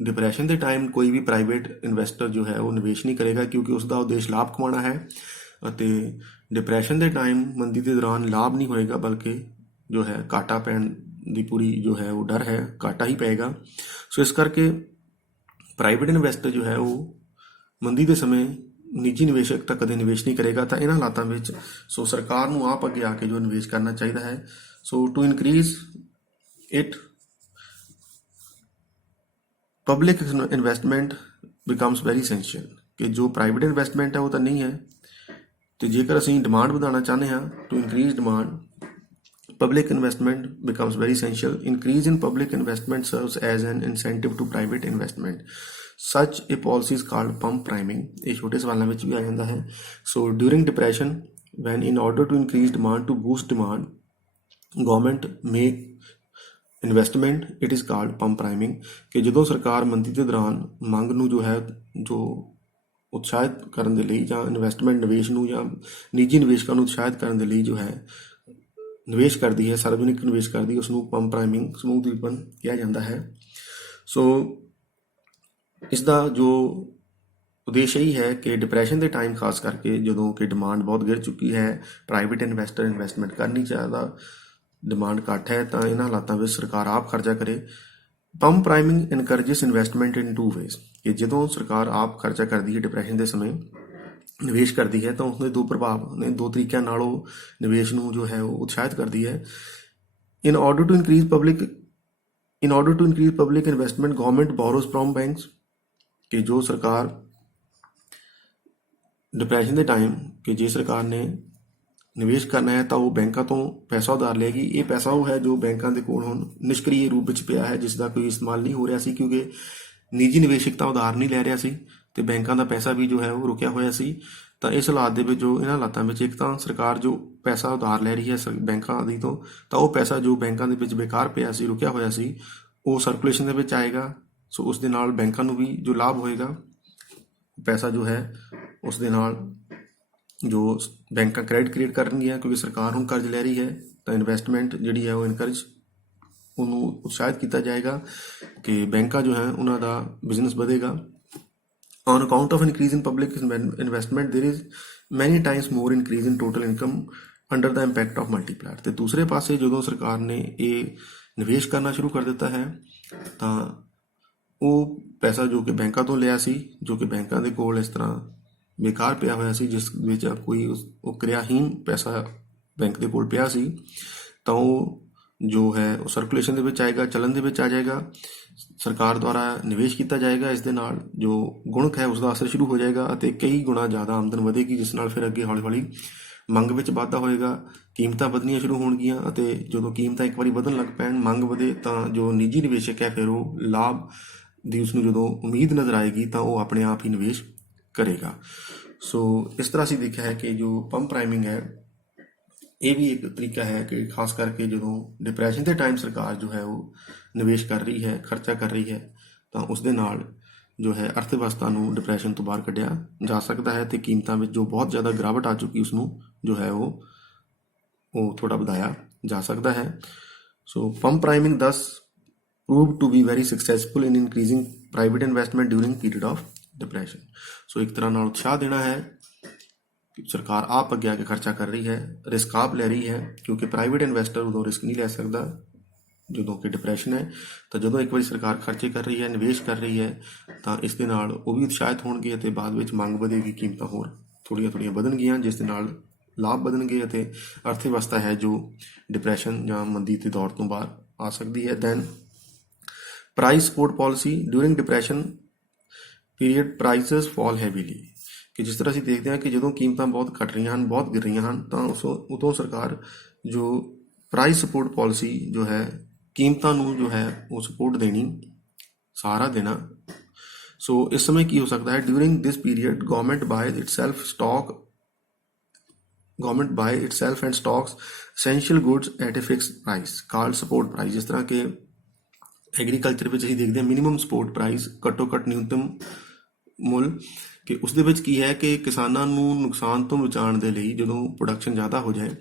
डिप्रेशन के टाइम कोई भी प्राइवेट इन्वेस्टर जो है वो निवेश नहीं करेगा, क्योंकि उसका उद्देश्य लाभ कमाना है। ਅਤੇ डिप्रेशन के टाइम मंदी के दौरान लाभ नहीं होएगा, बल्कि जो है घाटा पैण ਦੀ ਪੂਰੀ ਜੋ ਹੈ ਉਹ ਡਰ ਹੈ, ਘਾਟਾ ਹੀ ਪਏਗਾ। ਸੋ ਇਸ ਕਰਕੇ ਪ੍ਰਾਈਵੇਟ ਇਨਵੈਸਟਰ ਜੋ ਹੈ ਉਹ ਮੰਦੀ ਦੇ ਸਮੇਂ ਨਿੱਜੀ ਨਿਵੇਸ਼ਕ ਤਾਂ ਕਦੇ ਨਿਵੇਸ਼ ਨਹੀਂ ਕਰੇਗਾ। ਤਾਂ ਇਹਨਾਂ ਹਾਲਾਤਾਂ ਵਿੱਚ ਸੋ ਸਰਕਾਰ ਨੂੰ ਆਪ ਅੱਗੇ ਆ ਕੇ ਜੋ ਨਿਵੇਸ਼ ਕਰਨਾ ਚਾਹੀਦਾ ਹੈ। So to increase it public investment becomes very essential, ਕਿ ਜੋ ਪ੍ਰਾਈਵੇਟ ਇਨਵੈਸਟਮੈਂਟ ਹੈ ਉਹ ਤਾਂ ਨਹੀਂ ਹੈ, ਅਤੇ ਜੇਕਰ ਅਸੀਂ ਡਿਮਾਂਡ ਵਧਾਉਣਾ ਚਾਹੁੰਦੇ ਹਾਂ, to increase demand public investment becomes very essential. Increase in public investment serves as an incentive to private investment. Such a policy is called pump priming. ਇਹ ਛੋਟੇ ਸਵਾਲਾਂ ਵਿੱਚ ਵੀ ਆ ਜਾਂਦਾ ਹੈ। So during depression, when in order to increase demand, to boost demand, government make investment, it is called pump priming। ਕਿ ਜਦੋਂ ਸਰਕਾਰ ਮੰਦੀ ਦੇ ਦੌਰਾਨ ਮੰਗ ਨੂੰ ਜੋ ਹੈ ਜੋ ਉਤਸ਼ਾਹਿਤ ਕਰਨ ਦੇ ਲਈ, ਜਾਂ ਇਨਵੈਸਟਮੈਂਟ ਨਿਵੇਸ਼ ਨੂੰ ਜਾਂ ਨਿੱਜੀ ਨਿਵੇਸ਼ਕਾਂ ਨੂੰ ਉਤਸ਼ਾਹਿਤ ਕਰਨ ਦੇ ਲਈ ਜੋ ਹੈ ਨਿਵੇਸ਼ ਕਰਦੀ ਹੈ, ਸਾਰਵਜਨਿਕ ਨਿਵੇਸ਼ ਕਰਦੀ ਹੈ, ਉਸਨੂੰ ਪੰਪ ਪ੍ਰਾਈਮਿੰਗ, ਸਮੂਥ ਵੀਪਨ ਕਿਹਾ ਜਾਂਦਾ ਹੈ। ਸੋ ਇਸ ਦਾ ਜੋ ਉਦੇਸ਼ ਇਹੀ ਹੈ ਕਿ ਡਿਪਰੈਸ਼ਨ ਦੇ ਟਾਈਮ ਖਾਸ ਕਰਕੇ ਜਦੋਂ ਕਿ ਡਿਮਾਂਡ ਬਹੁਤ ਗਿਰ ਚੁੱਕੀ ਹੈ, ਪ੍ਰਾਈਵੇਟ ਇਨਵੈਸਟਰ ਇਨਵੈਸਟਮੈਂਟ ਕਰ ਨਹੀਂ ਚਾਹਦਾ, ਡਿਮਾਂਡ ਘੱਟ ਹੈ, ਤਾਂ ਇਹਨਾਂ ਹਾਲਾਤਾਂ ਵਿੱਚ ਸਰਕਾਰ ਆਪ ਖਰਚਾ ਕਰੇ। Pump priming encourages investment in two ways, ਕਿ ਜਦੋਂ ਸਰਕਾਰ ਆਪ ਖਰਚਾ ਕਰਦੀ ਹੈ ਡਿਪਰੈਸ਼ਨ ਦੇ ਸਮੇਂ ਨਿਵੇਸ਼ ਕਰਦੀ ਹੈ, ਤਾਂ ਉਸਦੇ ਦੋ ਪ੍ਰਭਾਵ ਨੇ, ਦੋ ਤਰੀਕਿਆਂ ਨਾਲ ਉਹ ਨਿਵੇਸ਼ ਨੂੰ ਜੋ ਹੈ ਉਹ ਉਤਸ਼ਾਹਿਤ ਕਰਦੀ ਹੈ। In order to increase public investment government borrows from banks, ਕਿ ਜੋ ਸਰਕਾਰ ਡਿਪਰੈਸ਼ਨ ਦੇ ਟਾਈਮ ਕਿ ਜੇ ਸਰਕਾਰ ਨੇ ਨਿਵੇਸ਼ ਕਰਨਾ ਹੈ ਤਾਂ ਉਹ ਬੈਂਕਾਂ ਤੋਂ ਪੈਸਾ ਉਧਾਰ ਲਏਗੀ। ਇਹ ਪੈਸਾ ਉਹ ਹੈ ਜੋ ਬੈਂਕਾਂ ਦੇ ਕੋਲ ਹੁਣ ਨਿਸ਼ਕ੍ਰਿय ਰੂਪ ਵਿੱਚ ਪਿਆ ਹੈ, ਜਿਸ ਦਾ ਕੋਈ ਇਸਤੇਮਾਲ ਨਹੀਂ ਹੋ ਰਿਹਾ ਸੀ, ਕਿਉਂਕਿ ਨਿੱਜੀ ਨਿਵੇਸ਼ਕ ਤਾਂ ਉਧਾਰ ਨਹੀਂ ਲੈ ਰਿਹਾ ਸੀ ਅਤੇ ਬੈਂਕਾਂ ਦਾ ਪੈਸਾ ਵੀ ਜੋ ਹੈ ਉਹ ਰੁਕਿਆ ਹੋਇਆ ਸੀ। ਤਾਂ ਇਸ ਹਾਲਾਤ ਦੇ ਵਿੱਚ ਜੋ ਇਹਨਾਂ ਹਾਲਾਤਾਂ ਵਿੱਚ ਇੱਕ ਤਾਂ ਸਰਕਾਰ ਜੋ ਪੈਸਾ ਉਧਾਰ ਲੈ ਰਹੀ ਹੈ ਬੈਂਕਾਂ ਆਦਿ ਤੋਂ, ਤਾਂ ਉਹ ਪੈਸਾ ਜੋ ਬੈਂਕਾਂ ਦੇ ਵਿੱਚ ਬੇਕਾਰ ਪਿਆ ਸੀ, ਰੁਕਿਆ ਹੋਇਆ ਸੀ, ਉਹ ਸਰਕੂਲੇਸ਼ਨ ਦੇ ਵਿੱਚ ਆਏਗਾ। ਸੋ ਉਸ ਦੇ ਨਾਲ ਬੈਂਕਾਂ ਨੂੰ ਵੀ ਜੋ ਲਾਭ ਹੋਏਗਾ, ਪੈਸਾ ਜੋ ਹੈ ਉਸ ਦੇ ਨਾਲ ਜੋ ਬੈਂਕਾਂ ਕ੍ਰੈਡਿਟ ਕ੍ਰੀਏਟ ਕਰਨਗੀਆਂ, ਕਿਉਂਕਿ ਸਰਕਾਰ ਹੁਣ ਕਰਜ਼ ਲੈ ਰਹੀ ਹੈ, ਤਾਂ ਇਨਵੈਸਟਮੈਂਟ ਜਿਹੜੀ ਹੈ ਉਹ ਇਨਕਰੇਜ ਉਹਨੂੰ ਉਤਸ਼ਾਹਿਤ ਕੀਤਾ ਜਾਏਗਾ ਕਿ ਬੈਂਕਾਂ ਜੋ ਹੈ ਉਹਨਾਂ ਦਾ ਬਿਜ਼ਨਸ ਵਧੇਗਾ। On account of increase in public investment, there is many times more increase in total income under the impact of multiplier। ਤੇ ਦੂਸਰੇ ਪਾਸੇ ਜਦੋਂ ਸਰਕਾਰ ਨੇ ਇਹ ਨਿਵੇਸ਼ ਕਰਨਾ ਸ਼ੁਰੂ ਕਰ ਦਿੱਤਾ ਹੈ, ਤਾਂ ਉਹ ਪੈਸਾ ਜੋ ਕਿ ਬੈਂਕਾਂ ਤੋਂ ਲਿਆ ਸੀ, ਜੋ ਕਿ ਬੈਂਕਾਂ ਦੇ ਕੋਲ ਇਸ ਤਰ੍ਹਾਂ ਬੇਕਾਰ ਪਿਆ ਹੋਇਆ ਸੀ, ਜਿਸ ਵਿੱਚ ਕੋਈ ਉਹ ਕਿਰਿਆਹੀਨ ਪੈਸਾ ਬੈਂਕ ਦੇ ਕੋਲ ਪਿਆ ਸੀ, ਤਾਂ ਉਹ ਜੋ ਹੈ ਉਹ ਸਰਕੂਲੇਸ਼ਨ ਦੇ ਵਿੱਚ ਆਏਗਾ, ਚਲਨ ਦੇ ਵਿੱਚ ਆ ਜਾਏਗਾ, ਸਰਕਾਰ ਦੁਆਰਾ ਨਿਵੇਸ਼ ਕੀਤਾ ਜਾਏਗਾ। ਇਸ ਦੇ ਨਾਲ ਜੋ ਗੁਣਕ ਹੈ ਉਸਦਾ ਅਸਰ ਸ਼ੁਰੂ ਹੋ ਜਾਏਗਾ ਅਤੇ ਕਈ ਗੁਣਾ ਜ਼ਿਆਦਾ ਆਮਦਨ ਵਧੇਗੀ, ਜਿਸ ਨਾਲ ਫਿਰ ਅੱਗੇ ਹੌਲੀ ਹੌਲੀ ਮੰਗ ਵਿੱਚ ਵਾਧਾ ਹੋਏਗਾ, ਕੀਮਤਾਂ ਵਧਣੀਆਂ ਸ਼ੁਰੂ ਹੋਣਗੀਆਂ, ਅਤੇ ਜਦੋਂ ਕੀਮਤਾਂ ਇੱਕ ਵਾਰੀ ਵਧਣ ਲੱਗ ਪੈਣ, ਮੰਗ ਵਧੇ, ਤਾਂ ਜੋ ਨਿੱਜੀ ਨਿਵੇਸ਼ਕ ਹੈ ਫਿਰ ਉਹ ਲਾਭ ਦੀ ਉਸਨੂੰ ਜਦੋਂ ਉਮੀਦ ਨਜ਼ਰ ਆਏਗੀ ਤਾਂ ਉਹ ਆਪਣੇ ਆਪ ਹੀ ਨਿਵੇਸ਼ ਕਰੇਗਾ। ਸੋ ਇਸ ਤਰ੍ਹਾਂ ਅਸੀਂ ਦੇਖਿਆ ਹੈ ਕਿ ਜੋ ਪੰਪ ਪ੍ਰਾਈਮਿੰਗ ਹੈ ਇਹ ਵੀ ਇੱਕ ਤਰੀਕਾ ਹੈ ਕਿ ਖਾਸ ਕਰਕੇ ਜਦੋਂ ਡਿਪਰੈਸ਼ਨ ਦੇ ਟਾਈਮ ਸਰਕਾਰ ਜੋ ਹੈ ਉਹ ਨਿਵੇਸ਼ ਕਰ ਰਹੀ ਹੈ, ਖਰਚਾ ਕਰ ਰਹੀ ਹੈ, ਤਾਂ ਉਸ ਦੇ ਨਾਲ ਜੋ ਹੈ ਅਰਥ ਵਿਵਸਥਾ ਨੂੰ ਡਿਪਰੈਸ਼ਨ ਤੋਂ ਬਾਹਰ ਕੱਢਿਆ ਜਾ ਸਕਦਾ ਹੈ ਅਤੇ ਕੀਮਤਾਂ ਵਿੱਚ ਜੋ ਬਹੁਤ ਜ਼ਿਆਦਾ ਗਿਰਾਵਟ ਆ ਚੁੱਕੀ ਉਸਨੂੰ ਜੋ ਹੈ ਉਹ ਥੋੜ੍ਹਾ ਵਧਾਇਆ ਜਾ ਸਕਦਾ ਹੈ। ਸੋ ਪੰਪ ਪ੍ਰਾਈਮਿੰਗ ਦਸ proved to be very successful in increasing private investment during period of depression। ਸੋ ਇੱਕ ਤਰ੍ਹਾਂ ਨਾਲ ਉਤਸ਼ਾਹ ਦੇਣਾ ਹੈ ਕਿ ਸਰਕਾਰ ਆਪ ਅੱਗੇ ਆ ਕੇ ਖਰਚਾ ਕਰ ਰਹੀ ਹੈ, ਰਿਸਕ ਆਪ ਲੈ ਰਹੀ ਹੈ, ਕਿਉਂਕਿ ਪ੍ਰਾਈਵੇਟ ਇਨਵੈਸਟਰ ਉਦੋਂ ਰਿਸਕ ਨਹੀਂ ਲੈ ਸਕਦਾ ਜਦੋਂ ਕਿ ਡਿਪਰੈਸ਼ਨ ਹੈ, ਤਾਂ ਜਦੋਂ ਇੱਕ ਵਾਰੀ ਸਰਕਾਰ ਖਰਚੇ ਕਰ ਰਹੀ ਹੈ, ਨਿਵੇਸ਼ ਕਰ ਰਹੀ ਹੈ, ਤਾਂ ਇਸ ਦੇ ਨਾਲ ਉਹ ਵੀ ਉਤਸ਼ਾਹਿਤ ਹੋਣਗੇ ਅਤੇ ਬਾਅਦ ਵਿੱਚ ਮੰਗ ਵਧੇਗੀ, ਕੀਮਤਾਂ ਹੋਰ ਥੋੜ੍ਹੀਆਂ ਵਧਣਗੀਆਂ, ਜਿਸ ਦੇ ਨਾਲ ਲਾਭ ਵਧਣਗੇ ਅਤੇ ਅਰਥ ਵਿਵਸਥਾ ਹੈ ਜੋ ਡਿਪਰੈਸ਼ਨ ਜਾਂ ਮੰਦੀ ਦੇ ਦੌਰ ਤੋਂ ਬਾਹਰ ਆ ਸਕਦੀ ਹੈ। Then price support policy during depression period prices fall heavily, ਕਿ ਜਿਸ ਤਰ੍ਹਾਂ ਅਸੀਂ ਦੇਖਦੇ ਹਾਂ ਕਿ ਜਦੋਂ ਕੀਮਤਾਂ ਬਹੁਤ ਘਟ ਰਹੀਆਂ ਹਨ, ਬਹੁਤ ਗਿਰ ਰਹੀਆਂ ਹਨ, ਤਾਂ ਉਦੋਂ ਸਰਕਾਰ ਜੋ ਪ੍ਰਾਈਸ ਸਪੋਰਟ ਪਾਲਿਸੀ ਜੋ ਹੈ, ਕੀਮਤਾਂ ਨੂੰ ਜੋ ਹੈ ਉਹ ਸਪੋਰਟ ਦੇਣੀ, ਸਹਾਰਾ ਦੇਣਾ। ਸੋ ਇਸ ਸਮੇਂ ਕੀ ਹੋ ਸਕਦਾ ਹੈ, during this period government buys itself and stocks essential goods at a fixed price called support price। ਜਿਸ ਤਰ੍ਹਾਂ ਕਿ ਐਗਰੀਕਲਚਰ ਵਿੱਚ ਅਸੀਂ ਦੇਖਦੇ ਹਾਂ ਮਿਨੀਮਮ ਸਪੋਰਟ ਪ੍ਰਾਈਸ, ਘੱਟੋ ਘੱਟ ਨਿਊਨਤਮ ਮੁੱਲ, ਕਿ ਉਸ ਦੇ ਵਿੱਚ ਕੀ ਹੈ ਕਿ ਕਿਸਾਨਾਂ ਨੂੰ ਨੁਕਸਾਨ ਤੋਂ ਬਚਾਉਣ ਦੇ ਲਈ ਜਦੋਂ ਪ੍ਰੋਡਕਸ਼ਨ ਜ਼ਿਆਦਾ ਹੋ ਜਾਏ